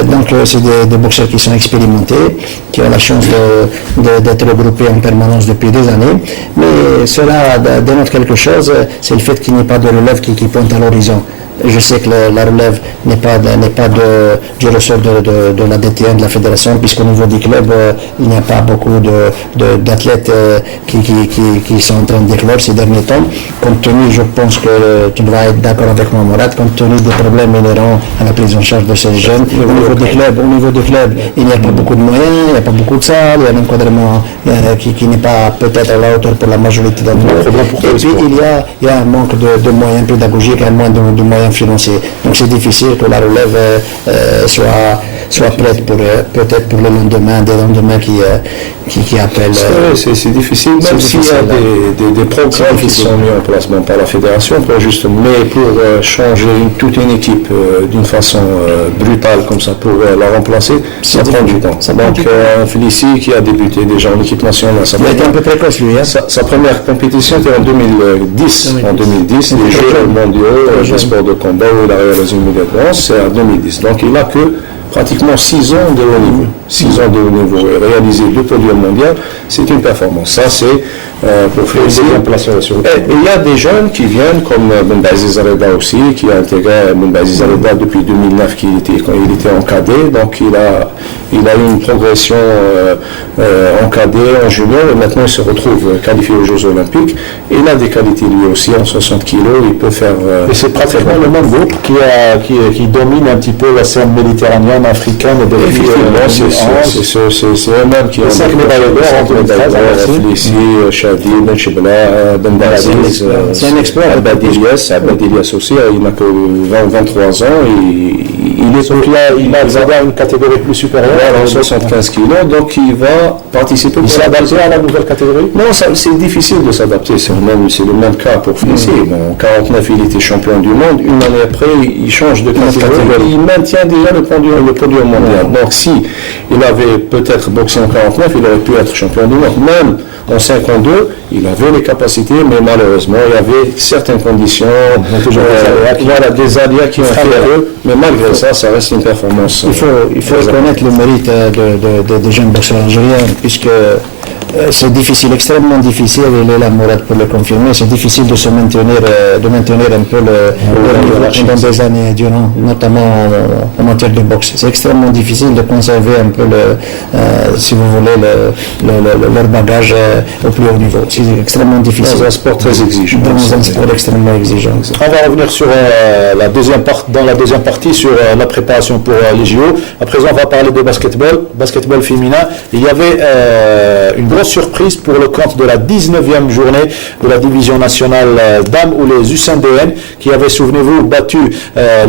donc c'est des boxeurs qui sont expérimentés, qui ont la chance d'être regroupés en permanence depuis des années. Mais cela dénote quelque chose, c'est le fait qu'il n'y ait pas de relève qui pointe à l'horizon. Je sais que la relève n'est pas du ressort de la DTN, de la fédération, puisqu'au niveau du club, il n'y a pas beaucoup d'athlètes qui sont en train d'éclore ces derniers temps. Compte tenu, je pense que tu vas être d'accord avec moi, Mourad, compte tenu des problèmes inhérents à la prise en charge de ces jeunes. Au niveau du club, il n'y a pas beaucoup de moyens, il n'y a pas beaucoup de salles, il y a un encadrement qui n'est pas peut-être à la hauteur pour la majorité d'entre eux. Et puis, il y a un manque de moyens pédagogiques, un manque de moyens financiers. Donc c'est difficile que la relève soit prête peut-être pour le lendemain, des lendemains qui appellent. C'est difficile, même s'il y a des programmes qui sont mis en place par la fédération, mais pour changer toute une équipe d'une façon brutale comme ça, pour la remplacer, ça prend du temps. Donc Félicie qui a débuté déjà en équipe nationale, il a été un peu précoce lui. Sa première compétition était en 2010. En 2010, les Jeux mondiaux de sport de combat où il a réalisé une médaille de bronze, c'est en 2010. Donc il n'a que pratiquement 6 ans de haut niveau. 6 ans de haut niveau et réaliser 2 podiums mondiaux, c'est une performance. Ça, c'est pour Fleissi. Et il y a des jeunes qui viennent, comme Benbaziz Reda aussi, qui a intégré Benbaziz Reda depuis 2009, il était en cadet, donc il a eu une progression en cadet, en junior, et maintenant il se retrouve qualifié aux Jeux Olympiques. Et il a des qualités lui aussi, en 60 kilos, il peut faire... et c'est pratiquement le même groupe qui domine un petit peu la scène méditerranéenne, africaine. Et effectivement, c'est eux-mêmes qui ont... 5 médailles d'or en 2013, Fleissi, Chadi, Ben Chibla, Benbaziz, c'est un expert. Abad Elias aussi, il n'a que 23 ans, il a accédé à une catégorie plus supérieure. 75 kilos, donc il va participer. Il s'est adapté à la nouvelle catégorie? Non, c'est difficile de s'adapter, c'est le même cas pour Fleissi. En 49, il était champion du monde, une année après, il change de catégorie, il maintient déjà le podium mondial. Donc si il avait peut-être boxé en 49, il aurait pu être champion du monde. Même en 52, il avait les capacités, mais malheureusement, il y avait certaines conditions, des aléas qui ont fait que, mais malgré ça, ça reste une performance. Il faut reconnaître le mérite des jeunes boxeurs algériens, puisque c'est difficile, extrêmement difficile, et Leila Mourad pour le confirmer, c'est difficile de maintenir un peu le niveau dans des années durant, notamment en matière de boxe. C'est extrêmement difficile de conserver un peu si vous voulez, leur bagage au plus haut niveau. C'est extrêmement difficile. Dans un sport très exigeant. Dans un sport extrêmement exigeant. On va revenir sur dans la deuxième partie sur la préparation pour les JO. À présent, on va parler de basketball féminin. Il y avait une grosse surprise pour le compte de la 19e journée de la division nationale dames où les USNDN qui avaient, souvenez-vous, battu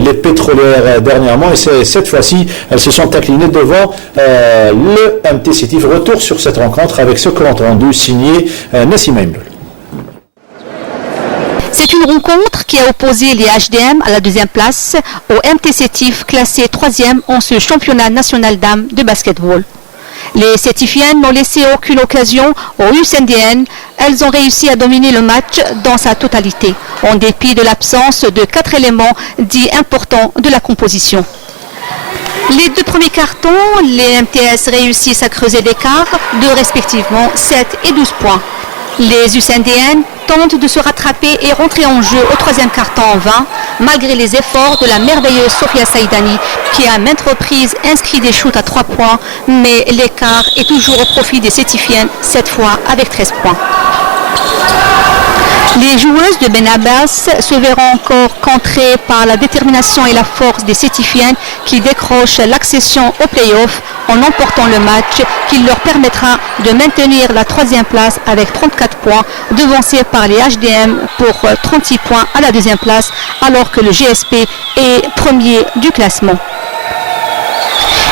les pétrolières dernièrement, et cette fois-ci elles se sont inclinées devant le MT Sétif. Retour sur cette rencontre avec ce compte rendu signé Nassima Imloul. C'est une rencontre qui a opposé les HDM à la deuxième place au MT Sétif classé 3e en ce championnat national dames de basketball. Les Sétifiennes n'ont laissé aucune occasion aux USNDN. Elles ont réussi à dominer le match dans sa totalité, en dépit de l'absence de 4 éléments dits importants de la composition. Les deux premiers cartons, les MTS réussissent à creuser l'écart de respectivement 7 et 12 points. Les USNDN tentent de se rattraper et rentrer en jeu au troisième carton en vain, malgré les efforts de la merveilleuse Sofia Saïdani, qui à maintes reprises inscrit des shoots à 3 points, mais l'écart est toujours au profit des Sétifiennes, cette fois avec 13 points. Les joueuses de Ben Abbas se verront encore contrées par la détermination et la force des Sétifiennes qui décrochent l'accession au play-off en emportant le match qui leur permettra de maintenir la troisième place avec 34 points, devancés par les HDM pour 36 points à la deuxième place, alors que le GSP est premier du classement.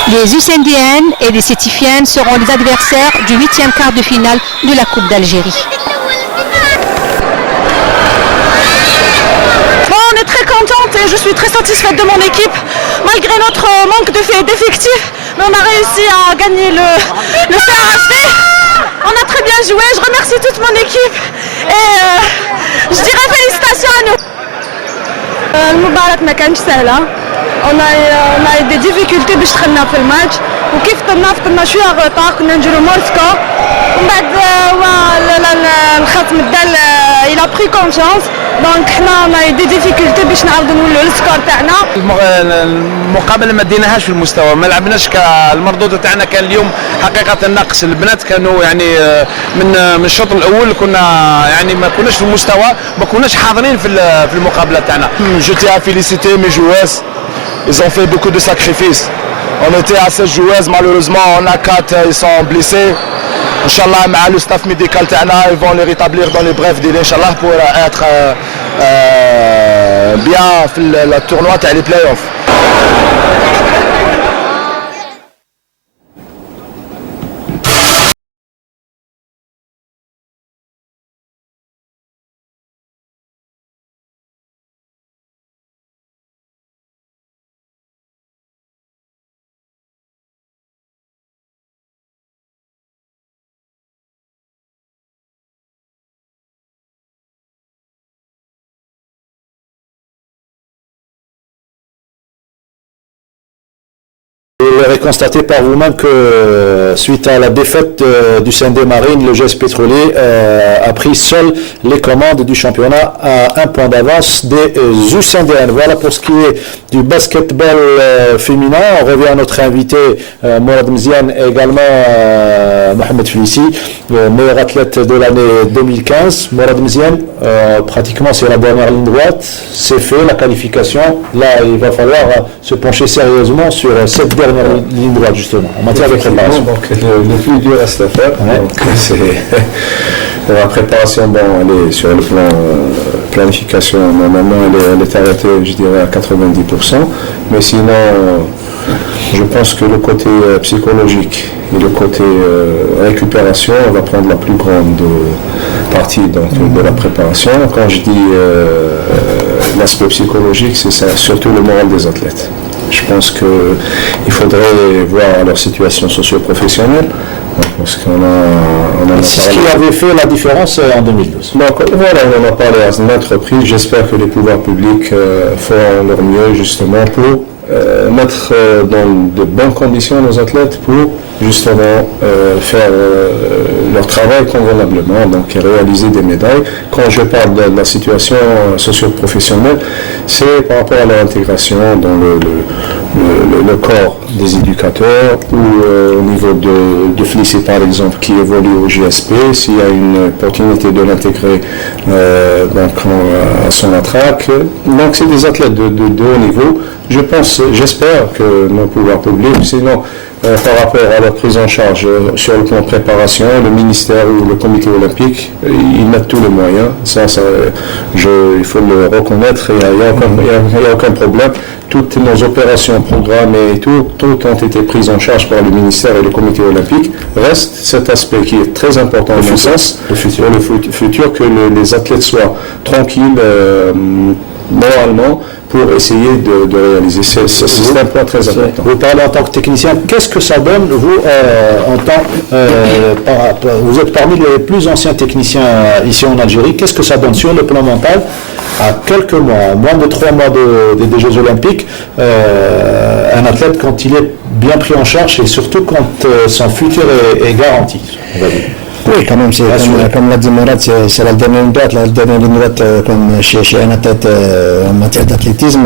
Les USNDN et les Sétifiennes seront les adversaires du 8e quart de finale de la Coupe d'Algérie. Très contente et je suis très satisfaite de mon équipe malgré notre manque d'effectifs, mais on a réussi à gagner le CRHD. On a très bien joué, je remercie toute mon équipe et je dirais félicitations à nous. المباراة ما كانتش سهلة. On a eu des difficultés باش دخلنا في الماتش وكيف فطرنا شوية غوطا كنا نجرو مورسكا ومن بعد الخصم الدال il a pris confiance. دونك حنا ما دي ديفيكولتي باش نعاودوا نولوا السكور تاعنا. المقابله ما ديناهاش في المستوى، ما لعبناش المردود تاعنا كان اليوم حقيقه ناقص. البنات كانوا يعني من الشوط الاول كنا يعني ما كناش في المستوى، ما كناش حاضرين في المقابله تاعنا. Je tiens à féliciter mes joueuses. Ils ont fait beaucoup de sacrifices. On était à 16 joueuses, malheureusement on a 4 ils sont blessés. Inch'Allah, مع le staff médical تاعنا ils vont les rétablir dans les brefs délais Inch'Allah pour être bien في le tournoi تاع les playoffs. aurez constaté par vous-même que suite à la défaite du Sendai Marine, le GS Pétrolier a pris seul les commandes du championnat à un point d'avance des U-Sendéennes. Voilà pour ce qui est du basketball féminin. On revient à notre invité Morad Mziane et également Mohamed Filissi, meilleur athlète de l'année 2015. Morad Mziane, pratiquement c'est la dernière ligne droite, c'est fait, la qualification. Là, il va falloir se pencher sérieusement sur cette dernière ligne droite justement, en matière de préparation. Donc, le plus dur reste à faire. Ouais. Donc, c'est la préparation, bon, elle est sur le plan planification, normalement elle est arrêtée, je dirais, à 90%, mais sinon, je pense que le côté psychologique et le côté récupération va prendre la plus grande partie de la préparation. Quand je dis l'aspect psychologique, c'est ça, surtout le moral des athlètes. Je pense qu'il faudrait voir leur situation socio-professionnelle. Parce qu'on a c'est ce qui avait fait la différence en 2012. Donc voilà, on en a parlé à maintes reprises. J'espère que les pouvoirs publics feront leur mieux justement pour mettre dans de bonnes conditions nos athlètes pour justement faire leur travail convenablement, donc réaliser des médailles. Quand je parle de la situation socio-professionnelle, c'est par rapport à leur intégration dans le corps des éducateurs ou au niveau de Félicie par exemple qui évolue au GSP, s'il y a une opportunité de l'intégrer à son attraque. Donc c'est des athlètes de haut niveau. J'espère que nos pouvoirs publics, sinon par rapport à la prise en charge sur le plan préparation, le ministère ou le comité olympique, ils mettent tous les moyens. Il faut le reconnaître, il n'y a aucun problème. Toutes nos opérations programmées et tout ont été prises en charge par le ministère et le comité olympique. Reste cet aspect qui est très important à mon sens, le futur, que les athlètes soient tranquilles moralement pour essayer de réaliser. C'est un point très important. Vous parlez en tant que technicien, qu'est-ce que ça donne, vous, vous êtes parmi les plus anciens techniciens ici en Algérie, qu'est-ce que ça donne sur le plan mental, à quelques mois, moins de 3 mois des Jeux Olympiques, un athlète quand il est bien pris en charge et surtout quand son futur est garanti, on va dire. Oui, quand même, comme l'a dit Morad, c'est la dernière ligne droite, comme chez un athlète en matière d'athlétisme,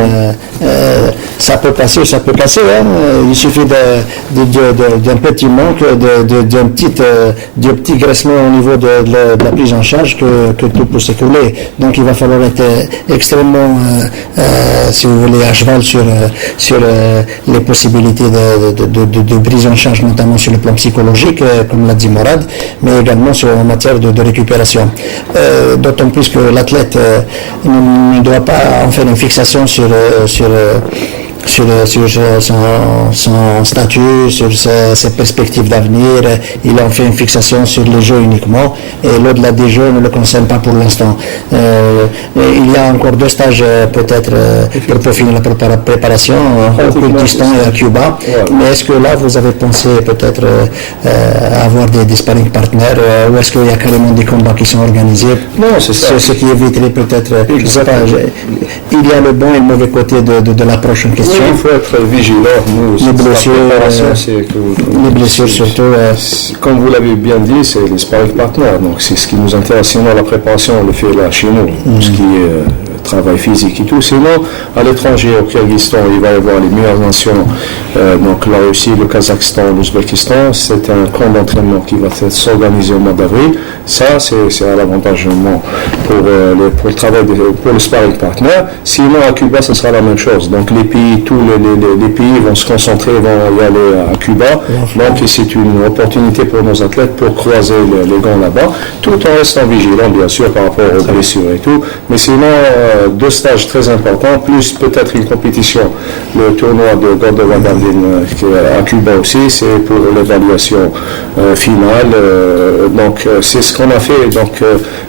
ça peut passer, ça peut casser. Hein. Il suffit d'un petit manque, d'un petit graissement au niveau de la prise en charge que tout peut s'écrouler. Donc il va falloir être extrêmement, si vous voulez, à cheval sur les possibilités de prise en charge, notamment sur le plan psychologique, comme l'a dit Morad, mais également en matière de récupération. D'autant plus que l'athlète ne doit pas en faire une fixation sur son statut, sur ses perspectives d'avenir. Il en fait une fixation sur les jeux uniquement et l'au-delà des jeux ne le concerne pas pour l'instant. Il y a encore 2 stages peut-être pour peaufiner la préparation au Kurdistan et à Cuba. Mais est-ce que là vous avez pensé peut-être avoir des sparring partners ou est-ce qu'il y a carrément des combats qui sont organisés? Non, c'est ça. Ce qui éviterait peut-être, je sais pas, il y a le bon et le mauvais côté de l'approche en question. Oui, il faut être vigilant. Nous, les blessures surtout. Comme vous l'avez bien dit, c'est les sparring partners. Donc c'est ce qui nous intéresse. Sinon, la préparation, on le fait là chez nous. Ce qui est travail physique et tout. Sinon, à l'étranger, au Kyrgyzstan, il va y avoir les meilleures nations. Donc là aussi, le Kazakhstan, l'Ouzbékistan, c'est un camp d'entraînement qui va s'organiser au mois d'avril. Ça, c'est à l'avantage pour le travail, pour le sparring partner. Sinon, à Cuba, ce sera la même chose. Donc les pays, tous les pays vont se concentrer, vont y aller à Cuba. Donc c'est une opportunité pour nos athlètes pour croiser les gants là-bas, tout en restant vigilant, bien sûr, par rapport aux blessures et tout. Mais sinon, 2 stages très importants, plus peut-être une compétition, le tournoi de Gordoba Bandin à Cuba aussi, c'est pour l'évaluation finale. Donc c'est ce qu'on a fait. Donc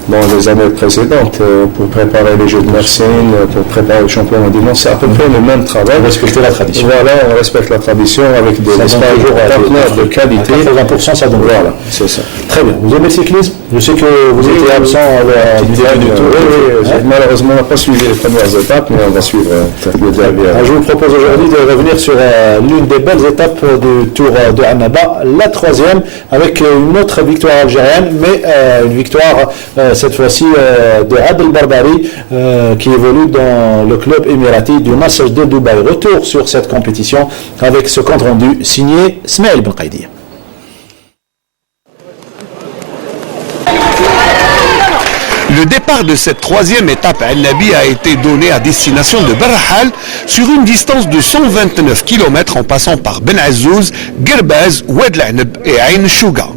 dans les années précédentes pour préparer les Jeux de Mersenne, pour préparer le championnat du monde. C'est à peu près le même travail. Respecter la tradition. Voilà, on respecte la tradition avec des partenaires de qualité. 80%, ça donne. Voilà, c'est ça. Très bien. Vous aimez le cyclisme? Je sais que vous étiez absent du début du tour. Oui, malheureusement, on n'a pas suivi les premières étapes, mais on va suivre le derrière. Je vous propose aujourd'hui de revenir sur l'une des belles étapes du Tour de Annaba, la 3e, avec une autre victoire algérienne, mais une victoire cette fois-ci de Adel Barbari, qui évolue dans le club émirati du Nasr de Dubaï. Retour sur cette compétition avec ce compte rendu signé Smaïl Benqaidi. Le départ de cette 3e étape à Al-Nabi a été donné à destination de Barahal sur une distance de 129 km en passant par Ben Azouz, Gerbaz, Oued Laneb et Ain Chouga.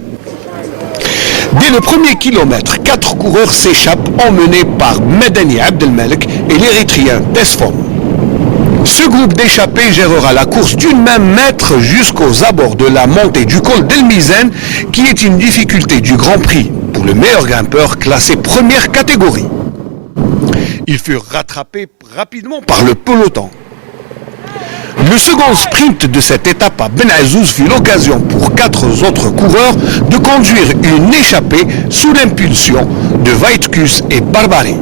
Dès le premier kilomètre, 4 coureurs s'échappent emmenés par Medani Abdelmalek et l'Érythréen Tesfom. Ce groupe d'échappés gérera la course d'une main maître jusqu'aux abords de la montée du col d'El Mizan, qui est une difficulté du Grand Prix pour le meilleur grimpeur classé première catégorie. Ils furent rattrapés rapidement par le peloton. Le second sprint de cette étape à Ben Azouz fut l'occasion pour 4 autres coureurs de conduire une échappée sous l'impulsion de Vaitkus et Barbari.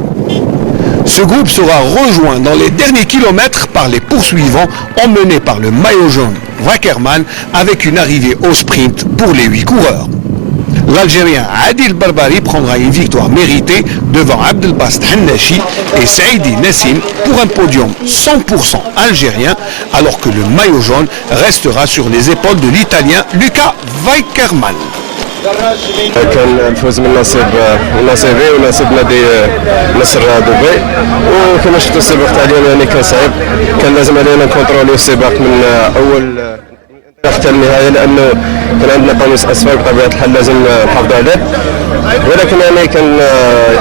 Ce groupe sera rejoint dans les derniers kilomètres par les poursuivants emmenés par le maillot jaune Wackerman avec une arrivée au sprint pour les 8 coureurs. L'Algérien Adil Barbari prendra une victoire méritée devant Abdelbast Hannachi et Saïdi Nassim pour un podium 100% algérien, alors que le maillot jaune restera sur les épaules de l'Italien Luca Wackerman. كان الفوز من نصيبي ونصيب نادي نصر دبي، وكما شفتوا السباق تاع اليوم يعني كان صعيب، كان لازم علينا نكونتروليو السباق من اول حتى النهايه، لانه كان عندنا قاموس اصفر بطبيعه الحال لازم نحافظوا عليه، ولكن يعني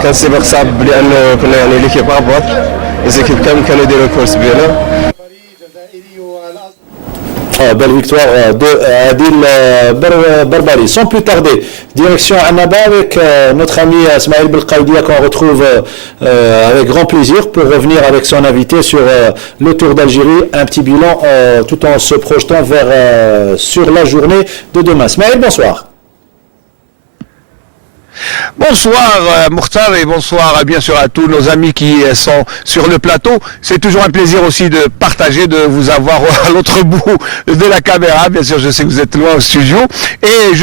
كان سباق صعب لانه كنا يعني ليكيب ابوط، ليزيكيب كانوا يديروا كورس بينا. Belle victoire de Adil Barbari. Sans plus tarder, direction Annaba avec notre ami Smaïl Benqaidi qu'on retrouve avec grand plaisir pour revenir avec son invité sur le Tour d'Algérie. Un petit bilan tout en se projetant vers sur la journée de demain. Smaïl, bonsoir. Bonsoir Mokhtar et bonsoir bien sûr à tous nos amis qui sont sur le plateau. C'est toujours un plaisir aussi de partager, de vous avoir à l'autre bout de la caméra. Bien sûr, je sais que vous êtes loin au studio et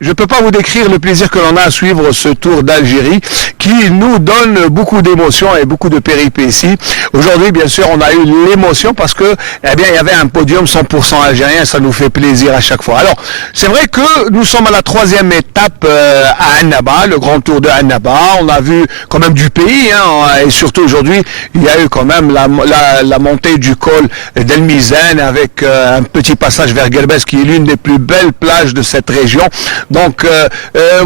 je peux pas vous décrire le plaisir que l'on a à suivre ce Tour d'Algérie qui nous donne beaucoup d'émotions et beaucoup de péripéties. Aujourd'hui, bien sûr, on a eu l'émotion parce que, eh bien, il y avait un podium 100% algérien, ça nous fait plaisir à chaque fois. Alors, c'est vrai que nous sommes à la 3e étape à Annaba, le grand Tour de Annaba. On a vu quand même du pays, hein, et surtout aujourd'hui, il y a eu quand même la montée du col d'El Mizan avec un petit passage vers Gerbez qui est l'une des plus belles plages de cette région. Donc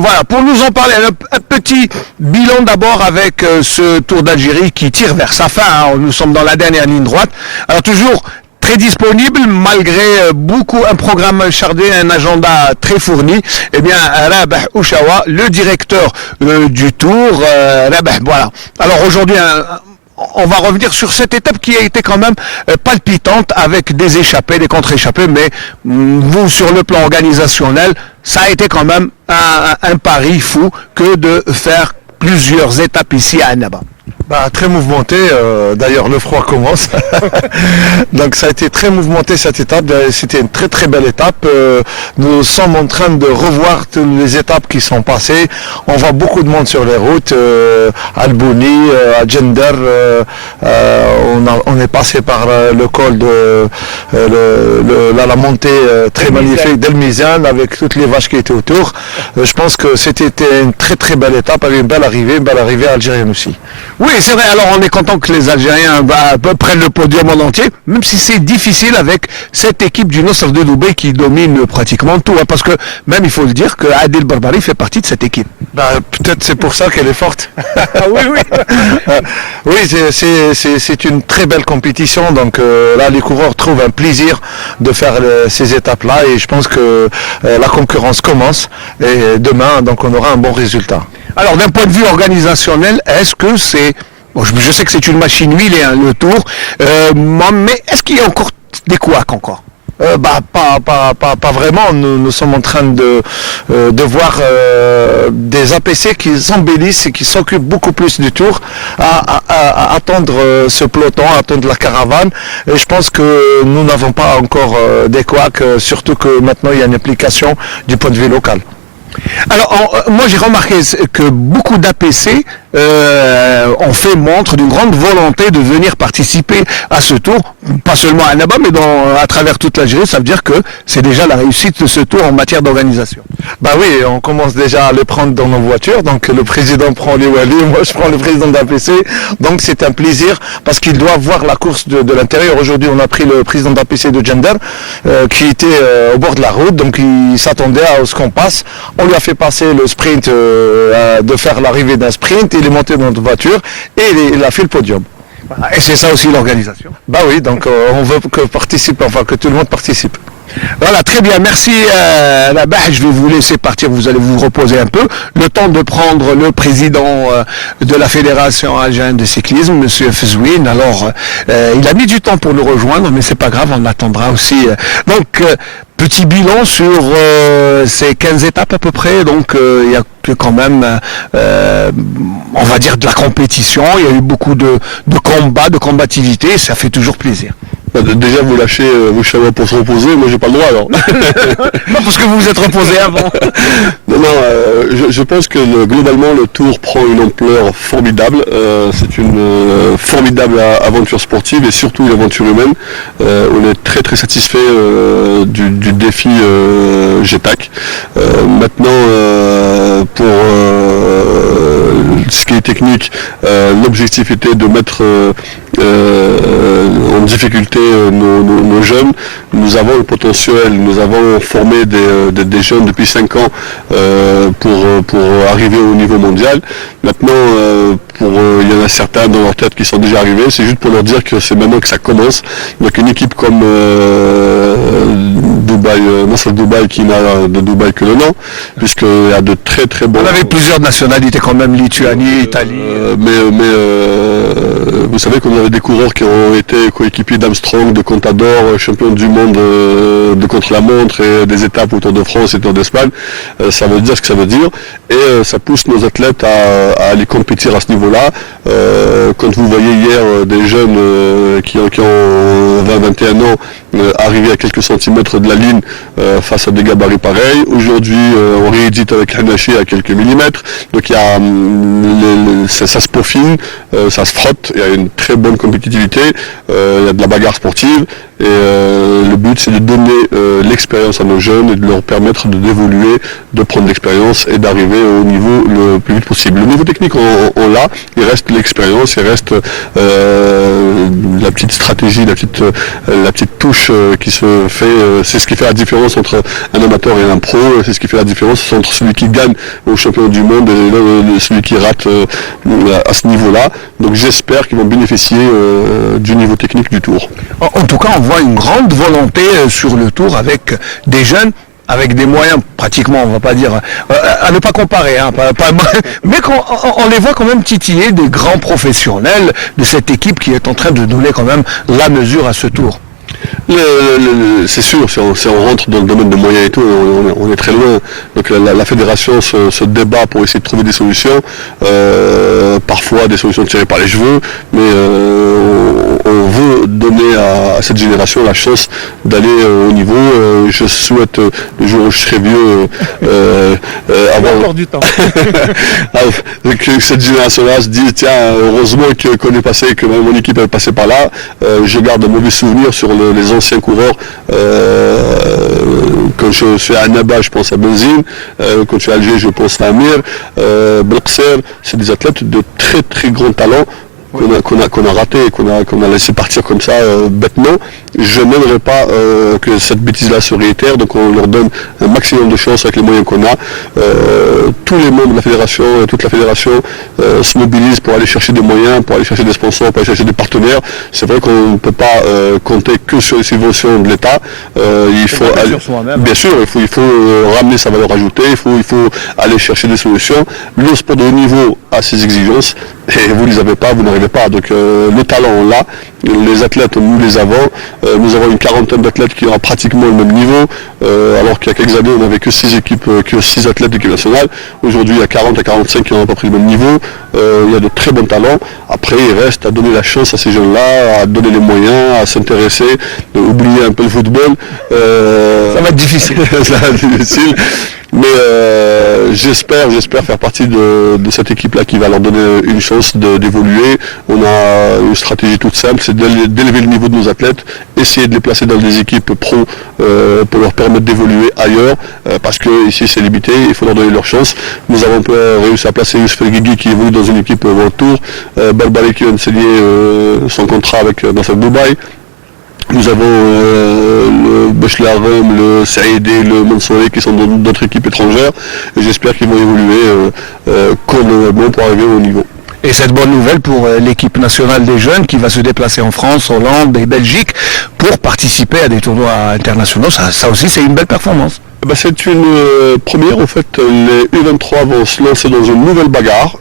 voilà, pour nous en parler, un petit bilan d'abord avec ce Tour d'Algérie qui tire vers sa fin, hein. Nous sommes dans la dernière ligne droite. Alors toujours très disponible malgré un programme chardé, un agenda très fourni. Eh bien, Rabah Ouchawa, le directeur du Tour, Rabah, voilà. Alors aujourd'hui, on va revenir sur cette étape qui a été quand même palpitante avec des échappées, des contre-échappées, mais vous, sur le plan organisationnel, ça a été quand même un pari fou que de faire plusieurs étapes ici à Annaba. Très mouvementé, d'ailleurs le froid commence, donc ça a été très mouvementé cette étape, c'était une très très belle étape, nous sommes en train de revoir toutes les étapes qui sont passées, on voit beaucoup de monde sur les routes, à Albouni, à Gender, on est passé par le col de la montée très magnifique d'El Mizan avec toutes les vaches qui étaient autour. Je pense que c'était une très très belle étape avec une belle arrivée algérienne aussi. Oui, c'est vrai, alors on est content que les Algériens prennent le podium en entier, même si c'est difficile avec cette équipe du Nasr de Dubaï qui domine pratiquement tout, hein, parce que même il faut le dire que Adil Barbari fait partie de cette équipe. Peut-être c'est pour ça qu'elle est forte. Oui, oui. Oui, c'est une très belle compétition, donc là les coureurs trouvent un plaisir de faire ces étapes-là et je pense que la concurrence commence et demain donc on aura un bon résultat. Alors d'un point de vue organisationnel, est-ce que c'est... Bon, je sais que c'est une machine huilée, hein, le Tour, mais est-ce qu'il y a encore des couacs encore? Pas vraiment. Nous sommes en train de voir des APC qui s'embellissent et qui s'occupent beaucoup plus du Tour à attendre ce peloton, à attendre la caravane. Et je pense que nous n'avons pas encore des couacs, surtout que maintenant il y a une application du point de vue local. Alors, moi j'ai remarqué que beaucoup d'APC ont fait montre d'une grande volonté de venir participer à ce tour, pas seulement à Annaba, mais à travers toute l'Algérie. Ça veut dire que c'est déjà la réussite de ce tour en matière d'organisation. Bah oui, on commence déjà à les prendre dans nos voitures. Donc le président prend les Wali, moi je prends le président d'APC. Donc c'est un plaisir parce qu'il doit voir la course de l'intérieur. Aujourd'hui, on a pris le président d'APC de Gender qui était au bord de la route, donc il s'attendait à ce qu'on passe. On lui a fait passer le sprint, de faire l'arrivée d'un sprint. Il est monté dans notre voiture et il a fait le podium. Et c'est ça aussi l'organisation. Bah oui, donc on veut que tout le monde participe. Voilà, très bien, merci Rabah, je vais vous laisser partir, vous allez vous reposer un peu, le temps de prendre le président de la Fédération algérienne de cyclisme, monsieur Fezouine. Alors, il a mis du temps pour nous rejoindre, mais c'est pas grave, on attendra aussi. Donc, petit bilan sur ces 15 étapes à peu près, donc il y a quand même, on va dire, de la compétition, il y a eu beaucoup de combats, de combativité, ça fait toujours plaisir. Déjà vous lâchez vos chevaux pour se reposer, moi j'ai pas le droit alors. Non, parce que vous vous êtes reposé avant. Je pense que globalement le Tour prend une ampleur formidable. C'est une formidable aventure sportive et surtout une aventure humaine. On est très très satisfait du défi GTAC. Maintenant pour ce qui est technique, l'objectif était de mettre en difficulté nos jeunes. Nous avons le potentiel, nous avons formé des jeunes depuis 5 ans pour arriver au niveau mondial. Maintenant, il y en a certains dans leur tête qui sont déjà arrivés, c'est juste pour leur dire que c'est maintenant que ça commence. Donc une équipe comme Nasser Dubaï qui n'a de Dubaï que le nom, puisqu'il y a de très très bons... On avait plusieurs nationalités quand même, Lituanie, Italie... vous savez qu'on avait des coureurs qui ont été coéquipiers d'Armstrong, de Contador, champions du monde de contre-la-montre et des étapes au Tour de France et Tour d'Espagne. Ça veut dire ce que ça veut dire et ça pousse nos athlètes à aller compétir à ce niveau-là. Quand vous voyez hier des jeunes qui ont 20-21 ans arriver à quelques centimètres de la ligne face à des gabarits pareils. Aujourd'hui, on réédite avec Hanachi à quelques millimètres. Donc il y a ça se peaufine, ça se frotte, il y a une très bonne compétitivité, il y a de la bagarre sportive et le but c'est de donner l'expérience à nos jeunes et de leur permettre d'évoluer, de prendre l'expérience et d'arriver au niveau le plus vite possible. Le niveau technique on l'a, il reste l'expérience, il reste la petite stratégie, la petite touche qui se fait, c'est ce qui fait la différence entre un amateur et un pro, c'est ce qui fait la différence entre celui qui gagne au championnat du monde et celui qui rate à ce niveau-là. Donc j'espère qu'ils vont bénéficier du niveau technique du Tour. En tout cas, on voit une grande volonté sur le Tour avec des jeunes, avec des moyens pratiquement, on va pas dire, à ne pas comparer, hein, mais on les voit quand même titiller des grands professionnels de cette équipe qui est en train de donner quand même la mesure à ce Tour. C'est sûr, si on rentre dans le domaine de moyens et tout, on est très loin. Donc la fédération se débat pour essayer de trouver des solutions, parfois des solutions tirées par les cheveux, mais on veut donner à cette génération la chance d'aller au niveau. Je souhaite le jour où je serai vieux avoir encore du temps. que cette génération-là se dise tiens, heureusement qu'on est passé, que mon équipe est passée par là. Je garde un mauvais souvenir sur les anciens coureurs. Quand je suis à Annaba, je pense à Benzine. Quand je suis à Alger, je pense à Amir. Belkser, c'est des athlètes de très très grands talents qu'on a raté, qu'on a laissé partir comme ça bêtement. je n'aimerais pas que cette bêtise-là se réitère, donc on leur donne un maximum de chance avec les moyens qu'on a. Tous les membres de la fédération, toute la fédération se mobilisent pour aller chercher des moyens, pour aller chercher des sponsors, pour aller chercher des partenaires. C'est vrai qu'on ne peut pas compter que sur les subventions de l'État. Il faut aller, bien sûr, il faut ramener sa valeur ajoutée, il faut aller chercher des solutions. Le sport de haut niveau a ses exigences et vous ne les avez pas, vous n'arrivez pas. Donc le talent on l'a, les athlètes nous les avons. Nous avons une quarantaine d'athlètes qui ont pratiquement le même niveau, alors qu'il y a quelques années on n'avait que 6 athlètes d'équipe nationale. Aujourd'hui il y a 40 à 45 qui ont à peu près le même niveau. Il y a de très bons talents. Après il reste à donner la chance à ces jeunes-là, à donner les moyens, à s'intéresser, oublier un peu le football. Ça va être difficile. Ça va être difficile. Mais j'espère faire partie de cette équipe-là qui va leur donner une chance d'évoluer. On a une stratégie toute simple, c'est d'élever le niveau de nos athlètes, essayer de les placer dans des équipes pro pour leur permettre d'évoluer ailleurs, parce que ici c'est limité, il faut leur donner leur chance. Nous avons réussi à placer Youssef El Guigui qui évolue dans une équipe World Tour, Barbari qui vient de signer son contrat avec Nasser Dubaï. Nous avons le Bechler Arem, le Saïdi, le Mansouri qui sont dans d'autres équipes étrangères et j'espère qu'ils vont évoluer convenablement pour arriver au niveau. Et cette bonne nouvelle pour l'équipe nationale des jeunes qui va se déplacer en France, Hollande et Belgique pour participer à des tournois internationaux, ça aussi c'est une belle performance. C'est une première, en fait, les U23 vont se lancer dans une nouvelle bagarre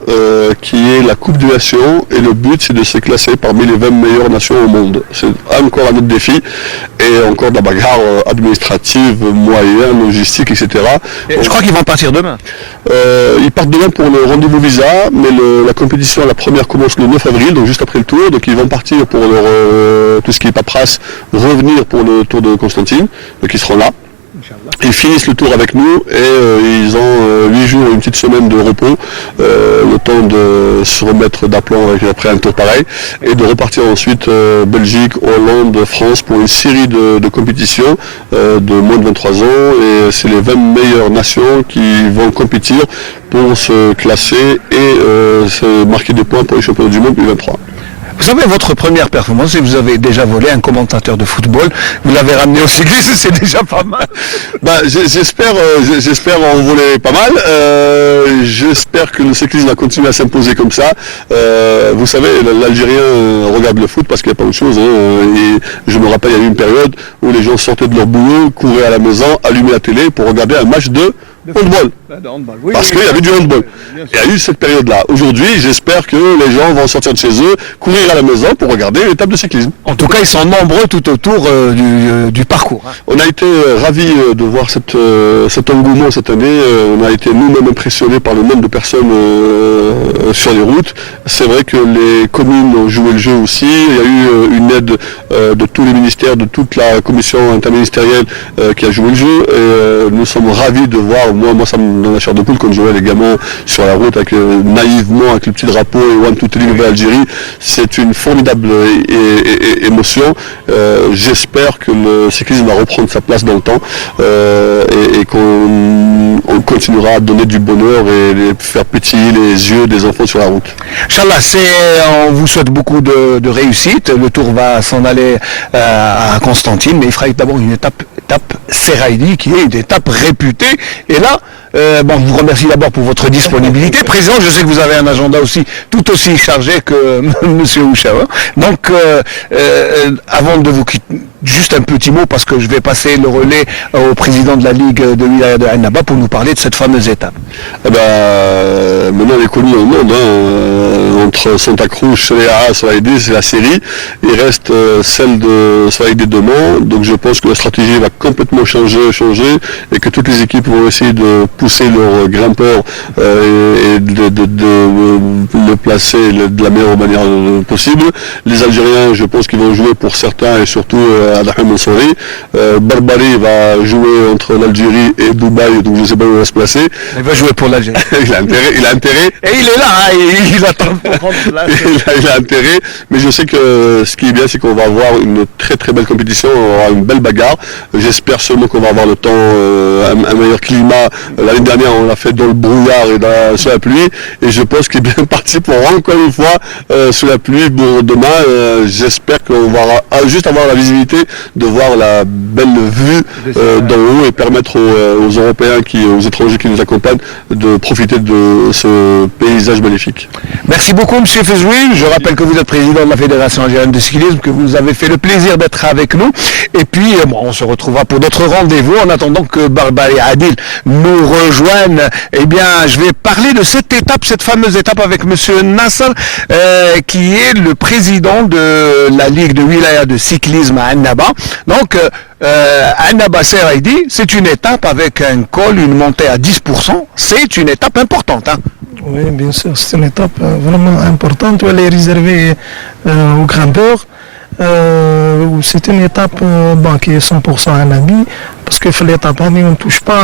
qui est la Coupe des Nations et le but c'est de se classer parmi les 20 meilleures nations au monde. C'est encore un autre défi et encore de la bagarre administrative, moyens, logistique, etc. Et je crois qu'ils vont partir demain. Ils partent demain pour le rendez-vous visa, mais la compétition, la première commence le 9 avril, donc juste après le tour, donc ils vont partir pour leur tout ce qui est paperasse, revenir pour le tour de Constantine, donc ils seront là. Ils finissent le tour avec nous et ils ont 8 jours, une petite semaine de repos, le temps de se remettre d'aplomb après un tour pareil et de repartir ensuite Belgique, Hollande, France pour une série de compétitions de moins de 23 ans et c'est les 20 meilleures nations qui vont compétir pour se classer et se marquer des points pour les championnats du monde U23. Vous savez, votre première performance, et vous avez déjà volé un commentateur de football, vous l'avez ramené au cyclisme, c'est déjà pas mal. J'espère en voler pas mal. J'espère que le cyclisme va continuer à s'imposer comme ça. Vous savez, l'Algérien regarde le foot parce qu'il n'y a pas autre chose. Et je me rappelle, il y a eu une période où les gens sortaient de leur boulot, couraient à la maison, allumaient la télé pour regarder un match de handball. Parce qu'il y avait du handball. Il y a eu cette période-là. Aujourd'hui, j'espère que les gens vont sortir de chez eux, courir à la maison pour regarder l'étape de cyclisme. En tout cas, ils sont nombreux tout autour du parcours. On a été ravis de voir cet engouement cette année. On a été nous-mêmes impressionnés par le nombre de personnes sur les routes. C'est vrai que les communes ont joué le jeu aussi. Il y a eu une aide de tous les ministères, de toute la commission interministérielle qui a joué le jeu. Et nous sommes ravis de voir, moi ça me donne la chair de poule quand je vois les gamins sur la route avec naïvement avec le petit drapeau et One Two Three Nouvelle Algérie. C'est une formidable émotion. J'espère que le cyclisme va reprendre sa place dans le temps et qu'on continuera à donner du bonheur et faire pétiller les yeux des enfants sur la route. Inch'Allah, on vous souhaite beaucoup de réussite. Le tour va s'en aller à Constantine, mais il fera d'abord une étape Seraïdi qui est une étape réputée. Et là, je vous remercie d'abord pour votre disponibilité. Président, je sais que vous avez un agenda aussi tout aussi chargé que Monsieur Ouchawa. Donc, avant de vous quitter, juste un petit mot parce que je vais passer le relais au président de la Ligue de Wilaya de Annaba pour nous parler de cette fameuse étape. Maintenant, elle est connue au monde. Entre Santa Cruz, Seleha, Seraïdi, c'est la série. Il reste celle de Seraïdi demain. Donc, je pense que la stratégie va complètement changer et que toutes les équipes vont essayer de pousser leurs grimpeurs et de le placer de la meilleure manière possible. Les Algériens, je pense qu'ils vont jouer pour certains et surtout Adahim Mansouri. Barbari va jouer entre l'Algérie et Dubaï, donc je ne sais pas où il va se placer. Il va jouer pour l'Algérie. il a intérêt. Et il est là, il attend pour prendre place. il a intérêt, mais je sais que ce qui est bien, c'est qu'on va avoir une très très belle compétition, on aura une belle bagarre. j'espère seulement qu'on va avoir le temps, un meilleur climat. L'année dernière, on l'a fait dans le brouillard et sous la pluie, et je pense qu'il est bien parti pour encore une fois sous la pluie. Bon, demain, j'espère qu'on va juste avoir la visibilité de voir la belle vue d'en haut et permettre aux Européens, aux étrangers qui nous accompagnent, de profiter de ce paysage magnifique. Merci beaucoup, M. Fezoui. Je rappelle que vous êtes président de la Fédération algérienne de cyclisme, que vous avez fait le plaisir d'être avec nous. Et puis, on se retrouvera pour d'autres rendez-vous. En attendant que Barbara et Adil nous rejoignent, eh bien, je vais parler de cette étape, cette fameuse étape avec M. Nasser, qui est le président de la Ligue de Wilaya de cyclisme à Annaba. Donc, Annaba Seraidi, c'est une étape avec un col, une montée à 10%. C'est une étape importante. Hein. Oui, bien sûr, c'est une étape vraiment importante. Elle est réservée aux grimpeurs. C'est une étape qui est 100% à Nabi, parce que l'étape on ne touche pas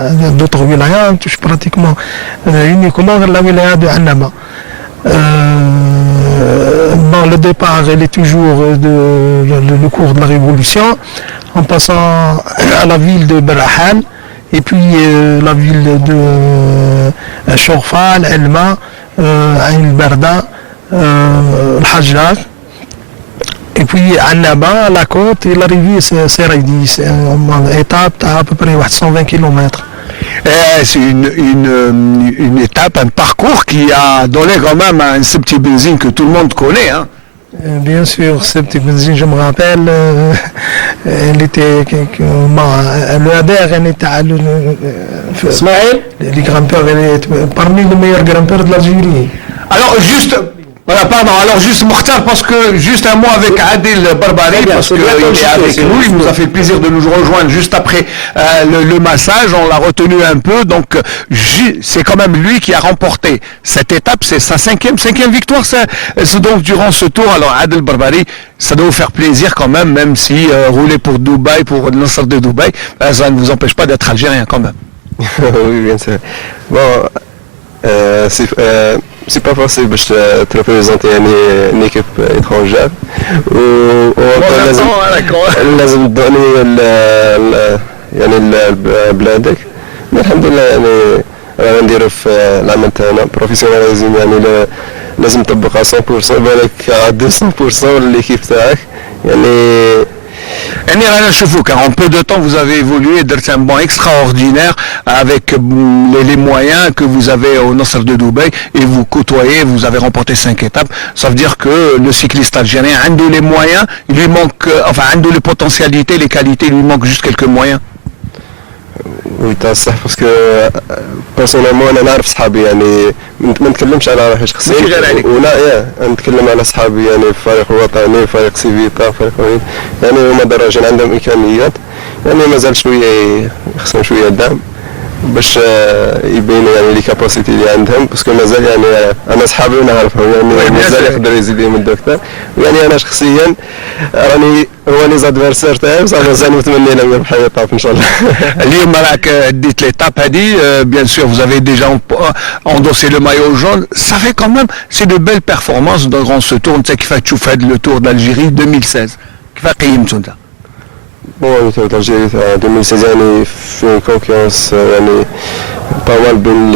à d'autres wilayas, on touche pratiquement uniquement la wilaya de Annaba. Le départ, elle est toujours le cours de la Révolution, en passant à la ville de Berahan, et puis la ville de Chorfa, Elma, Ain Berda, Al-Hajjaj. Et puis Annaba, la côte, et l'arrivée c'est Raidi, c'est une étape à peu près 120 km. C'est une étape, un parcours qui a donné quand même un Septi Benzine que tout le monde connaît. Hein. Bien sûr, Septi Benzine, je me rappelle, elle était, le ADR, elle était les grimpeurs, elle est parmi les meilleurs grimpeurs de l'Algérie. Alors juste... Voilà, pardon. Alors juste Mokhtar, parce que juste un mot avec Adil Barbari, parce qu'il est avec nous, il nous a fait le plaisir de nous rejoindre juste après le massage, on l'a retenu un peu, donc c'est quand même lui qui a remporté cette étape, c'est sa cinquième victoire, c'est donc durant ce tour. Alors Adil Barbari, ça doit vous faire plaisir quand même si rouler pour Dubaï, pour le Nasser de Dubaï, ça ne vous empêche pas d'être algérien quand même. Oui, bien sûr. Bon, c'est pas possible de représenter une équipe étrangère لازم تدوني يعني بلادك الحمد لله يعني رانا نديرو في العمل تاعنا بروفيسيوناليزم يعني لازم تطبق على 100% بالك على 200% ليكيب تاعك يعني car en peu de temps vous avez évolué d'être un banc extraordinaire avec les moyens que vous avez au Nasser de Dubaï et vous côtoyez, vous avez remporté 5 étapes. Ça veut dire que le cycliste algérien a les moyens, il lui manque, enfin a les potentialités, les qualités, il lui manque juste quelques moyens. Oui, صح parce que personnellement انا نعرف صحابي يعني ما نتكلمش على روحي شخصيا ولا نتكلم على صحابي يعني في فريق وطني فريق سيفيتا فريق يعني هما دراجين عندهم امكانيات يعني مازال شويه يخصهم شويه دعم باش يبينوا يعني لي كاباسيتي اللي عندهم باسكو مازال يعني انا صحابي ونعرفهم يعني مازال يقدر يزيد من دوكتور يعني انا شخصيا راني هو لي زادفيرسير تاعي بصح مازال متمني لهم يربحوا ليطاب ان شاء الله. اليوم راك ديت ليتاب هذه bien sûr vous avez déjà endossé le maillot jaune, ça fait quand même c'est de belles performances durant ce tour. انت كيفاش تشوف هذا le tour d'Algérie 2016 كيفاش قيمته انت؟ Bon, le Tour d'Algérie 2016 يعني في كونكورونس يعني باوال بين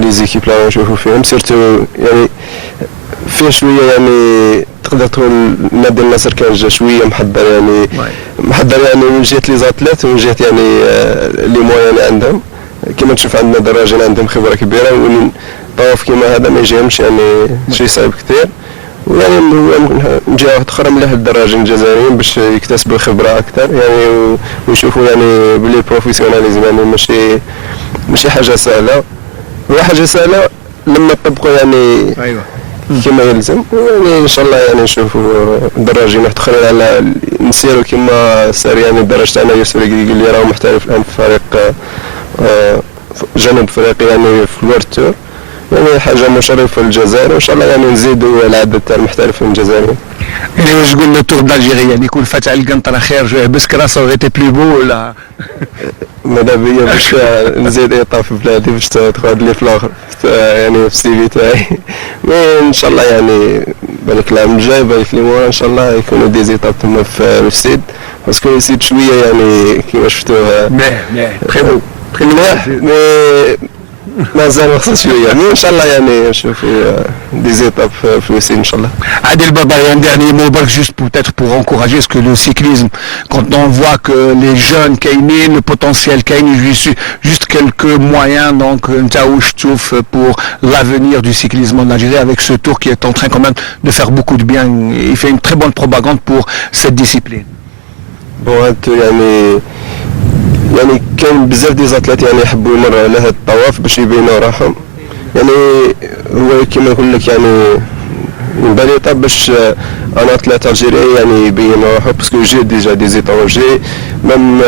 لي زيكيب اللي نشوفوا فيهم سيرتو يعني فيه شويه يعني تقدر تقول نادي النصر كان جا شويه محضر يعني من جهه لي زاتليت ومن جهه يعني لي مويان اللي عندهم كما تشوف عندنا دراجين عندهم خبره كبيره والطواف كيما هذا ما يجيهمش يعني شيء صعيب كثير ويعني من جهه اخرى مليح الدراجين الجزائريين باش يكتسبوا خبره اكثر يعني ويشوفوا يعني بلي بروفيسيوناليزم يعني ماشي حاجه سهله هو حاجه سهله لما تطبقوا يعني ايوه كما يلزم يعني ان شاء الله يعني نشوفوا دراجين اخرين على نسيروا كما سار يعني الدراج تاعنا يوسف اللي راه محترف الان في فريق جنوب افريقيا يعني في الورد تور يعني حاجه مشرفه للجزائر وان شاء الله يعني نزيدوا العدد تاع المحترفين الجزائريين. يعني واش تقول لو تور دالجيري يعني يكون فات على القنطره خير شويه بس كراسه وغيتي بلي بو ولا ماذا بيا باش نزيد ايطاب في بلادي باش تاخذ لي فلاخر يعني في السي في تاعي ان شاء الله يعني بالك العام الجاي بالك لي مورا ان شاء الله يكونوا دي زيطاب تما في السيد باسكو نسيت شويه يعني كيما شفتوها très beau مليح مي مازال خصها شويه مي ان شاء الله يعني نشوفوا دي زيتاب في ان شاء الله. Adel Babari, un dernier mot, juste peut-être pour encourager, parce que le cyclisme, quand on voit que les jeunes Kaini, le potentiel Kaini, juste quelques moyens, donc pour l'avenir du cyclisme en Algérie, avec ce tour qui est en train quand même de faire beaucoup de bien. Il fait une très bonne propagande pour cette discipline. Bon, يعني كان بزاف دي زاتلات يعني يحبوا يمروا على هذا الطواف باش يبينوا راحهم يعني هو كما نقول لك يعني من بالي طاب باش انا اتلات الجيري يعني يبينوا راحهم باسكو جي ديجا دي زيترونجي ميم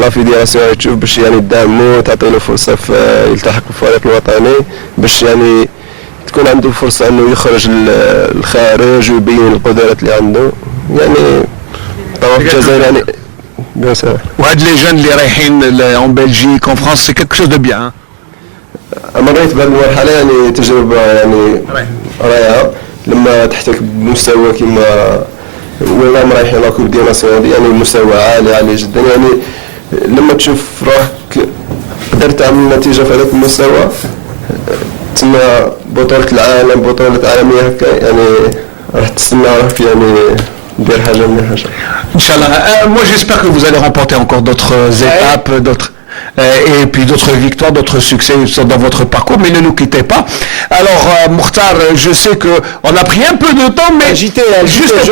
لا فيدراسيون تشوف باش يعني تدعموا تعطي له فرصه في يلتحق بالفريق الوطني باش يعني تكون عنده فرصه انه يخرج للخارج ويبين القدرات اللي عنده يعني طواف الجزائر يعني وهاد لي جون اللي رايحين en Belgique en France c'est quelque chose de bien. مريت بهذه المرحله يعني تجربه يعني رائعه لما تحتك بمستوى كما ولا رايحين لا كوب دي ناسيونال يعني مستوى عالي جدا يعني لما تشوف روحك قدرت تعمل نتيجه في هذاك المستوى تسمى بطوله العالم بطوله عالميه هكا يعني راح تستنى روحك يعني دير حاجه مليحه ان شاء الله. Inch'Allah. Moi j'espère que vous allez remporter encore d'autres étapes, et puis d'autres victoires, d'autres succès dans votre parcours, mais ne nous quittez pas. Alors Mokhtar, je sais que on a pris un peu de temps, mais juste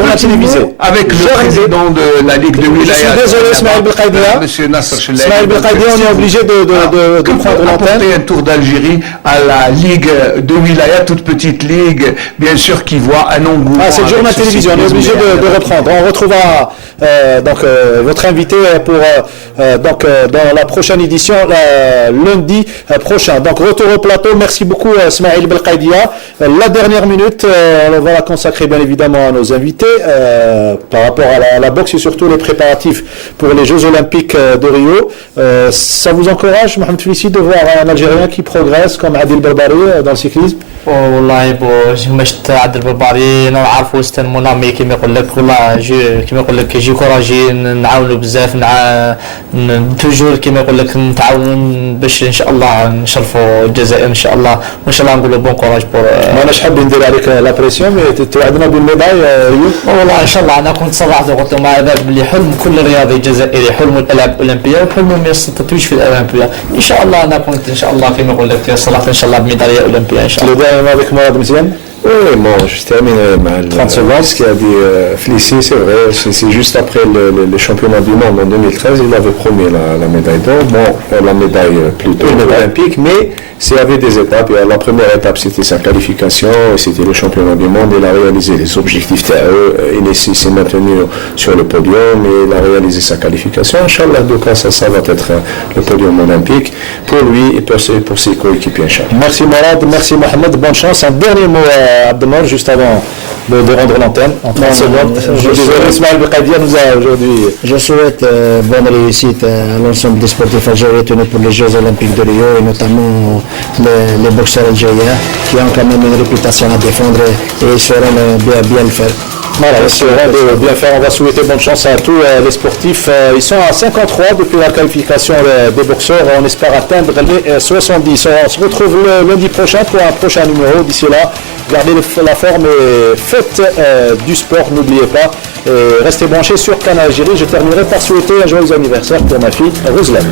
un petit mot avec le président de la Ligue de Wilaya. Je suis désolé, Ismaël Belkhaïdia. Monsieur Nasser Chelek. Ismaël Belkhaïdia, on est obligé de prendre l'antenne. Un tour d'Algérie à la Ligue de Wilaya, toute petite ligue, bien sûr, qui voit un engouement. Ah, c'est le journal télévision, on est obligé de reprendre. On retrouvera votre invité pour dans la prochaine édition lundi prochain. Donc retour au plateau. Merci beaucoup Ismaël Belkhaïdia. La dernière minute, on va la consacrer bien évidemment à nos invités par rapport à la boxe et surtout les préparatifs pour les Jeux Olympiques de Rio. Ça vous encourage, Mohamed Félicie, de voir un Algérien qui progresse comme Adel Babari dans le cyclisme? والله كما شفت عبد البربري نعرفوا ستان مونامي كما يقول لك والله كما يقول لك جي كوراجي نعاونوا بزاف توجور كما يقول لك نتعاون باش ان شاء الله نشرفوا الجزائر ان شاء الله وان شاء الله نقولوا بون كوراج بور ما اناش حاب ندير عليك لا بريسيون مي توعدنا بالميداي ريو والله ان شاء الله انا كنت صرحت وقلت لهم هذا بلي حلم كل رياضي جزائري حلم الالعاب الاولمبيه وحلمهم التتويج في الالعاب ان شاء الله انا كنت ان شاء الله كما يقول لك صرحت ان شاء الله بميداليه اولمبيه ان شاء الله. Avec moi, Mziane. Oui, bon, je termine ce qu'il a dit Félicie, c'est vrai, c'est juste après les championnats du monde en 2013, il avait promis la médaille d'or, bon, la médaille plutôt olympique, mais il y avait des étapes, et la première étape c'était sa qualification, et c'était le championnat du monde, il a réalisé les objectifs TAE, il s'est maintenu sur le podium, et il a réalisé sa qualification, Inch'Allah, donc ça va être le podium olympique, pour lui et pour ses coéquipiers, Inch'Allah. Merci Morad, merci Mohamed, bonne chance, un dernier mot Abdelmar, juste avant de rendre l'antenne en 30 secondes. Ismaël Belkhaïdia nous a aujourd'hui. Je souhaite bonne réussite à l'ensemble des sportifs algériens tenus pour les Jeux Olympiques de Rio et notamment les boxeurs algériens qui ont quand même une réputation à défendre et ils sauront bien le faire. Voilà, ils sauront bien faire. On va souhaiter bonne chance à tous les sportifs. Ils sont à 53 depuis la qualification des boxeurs. On espère atteindre les 70. On se retrouve le lundi prochain pour un prochain numéro. D'ici là, gardez la forme et faites du sport, n'oubliez pas. Et restez branchés sur Canal Algérie. Je terminerai par souhaiter un joyeux anniversaire pour ma fille Roselène.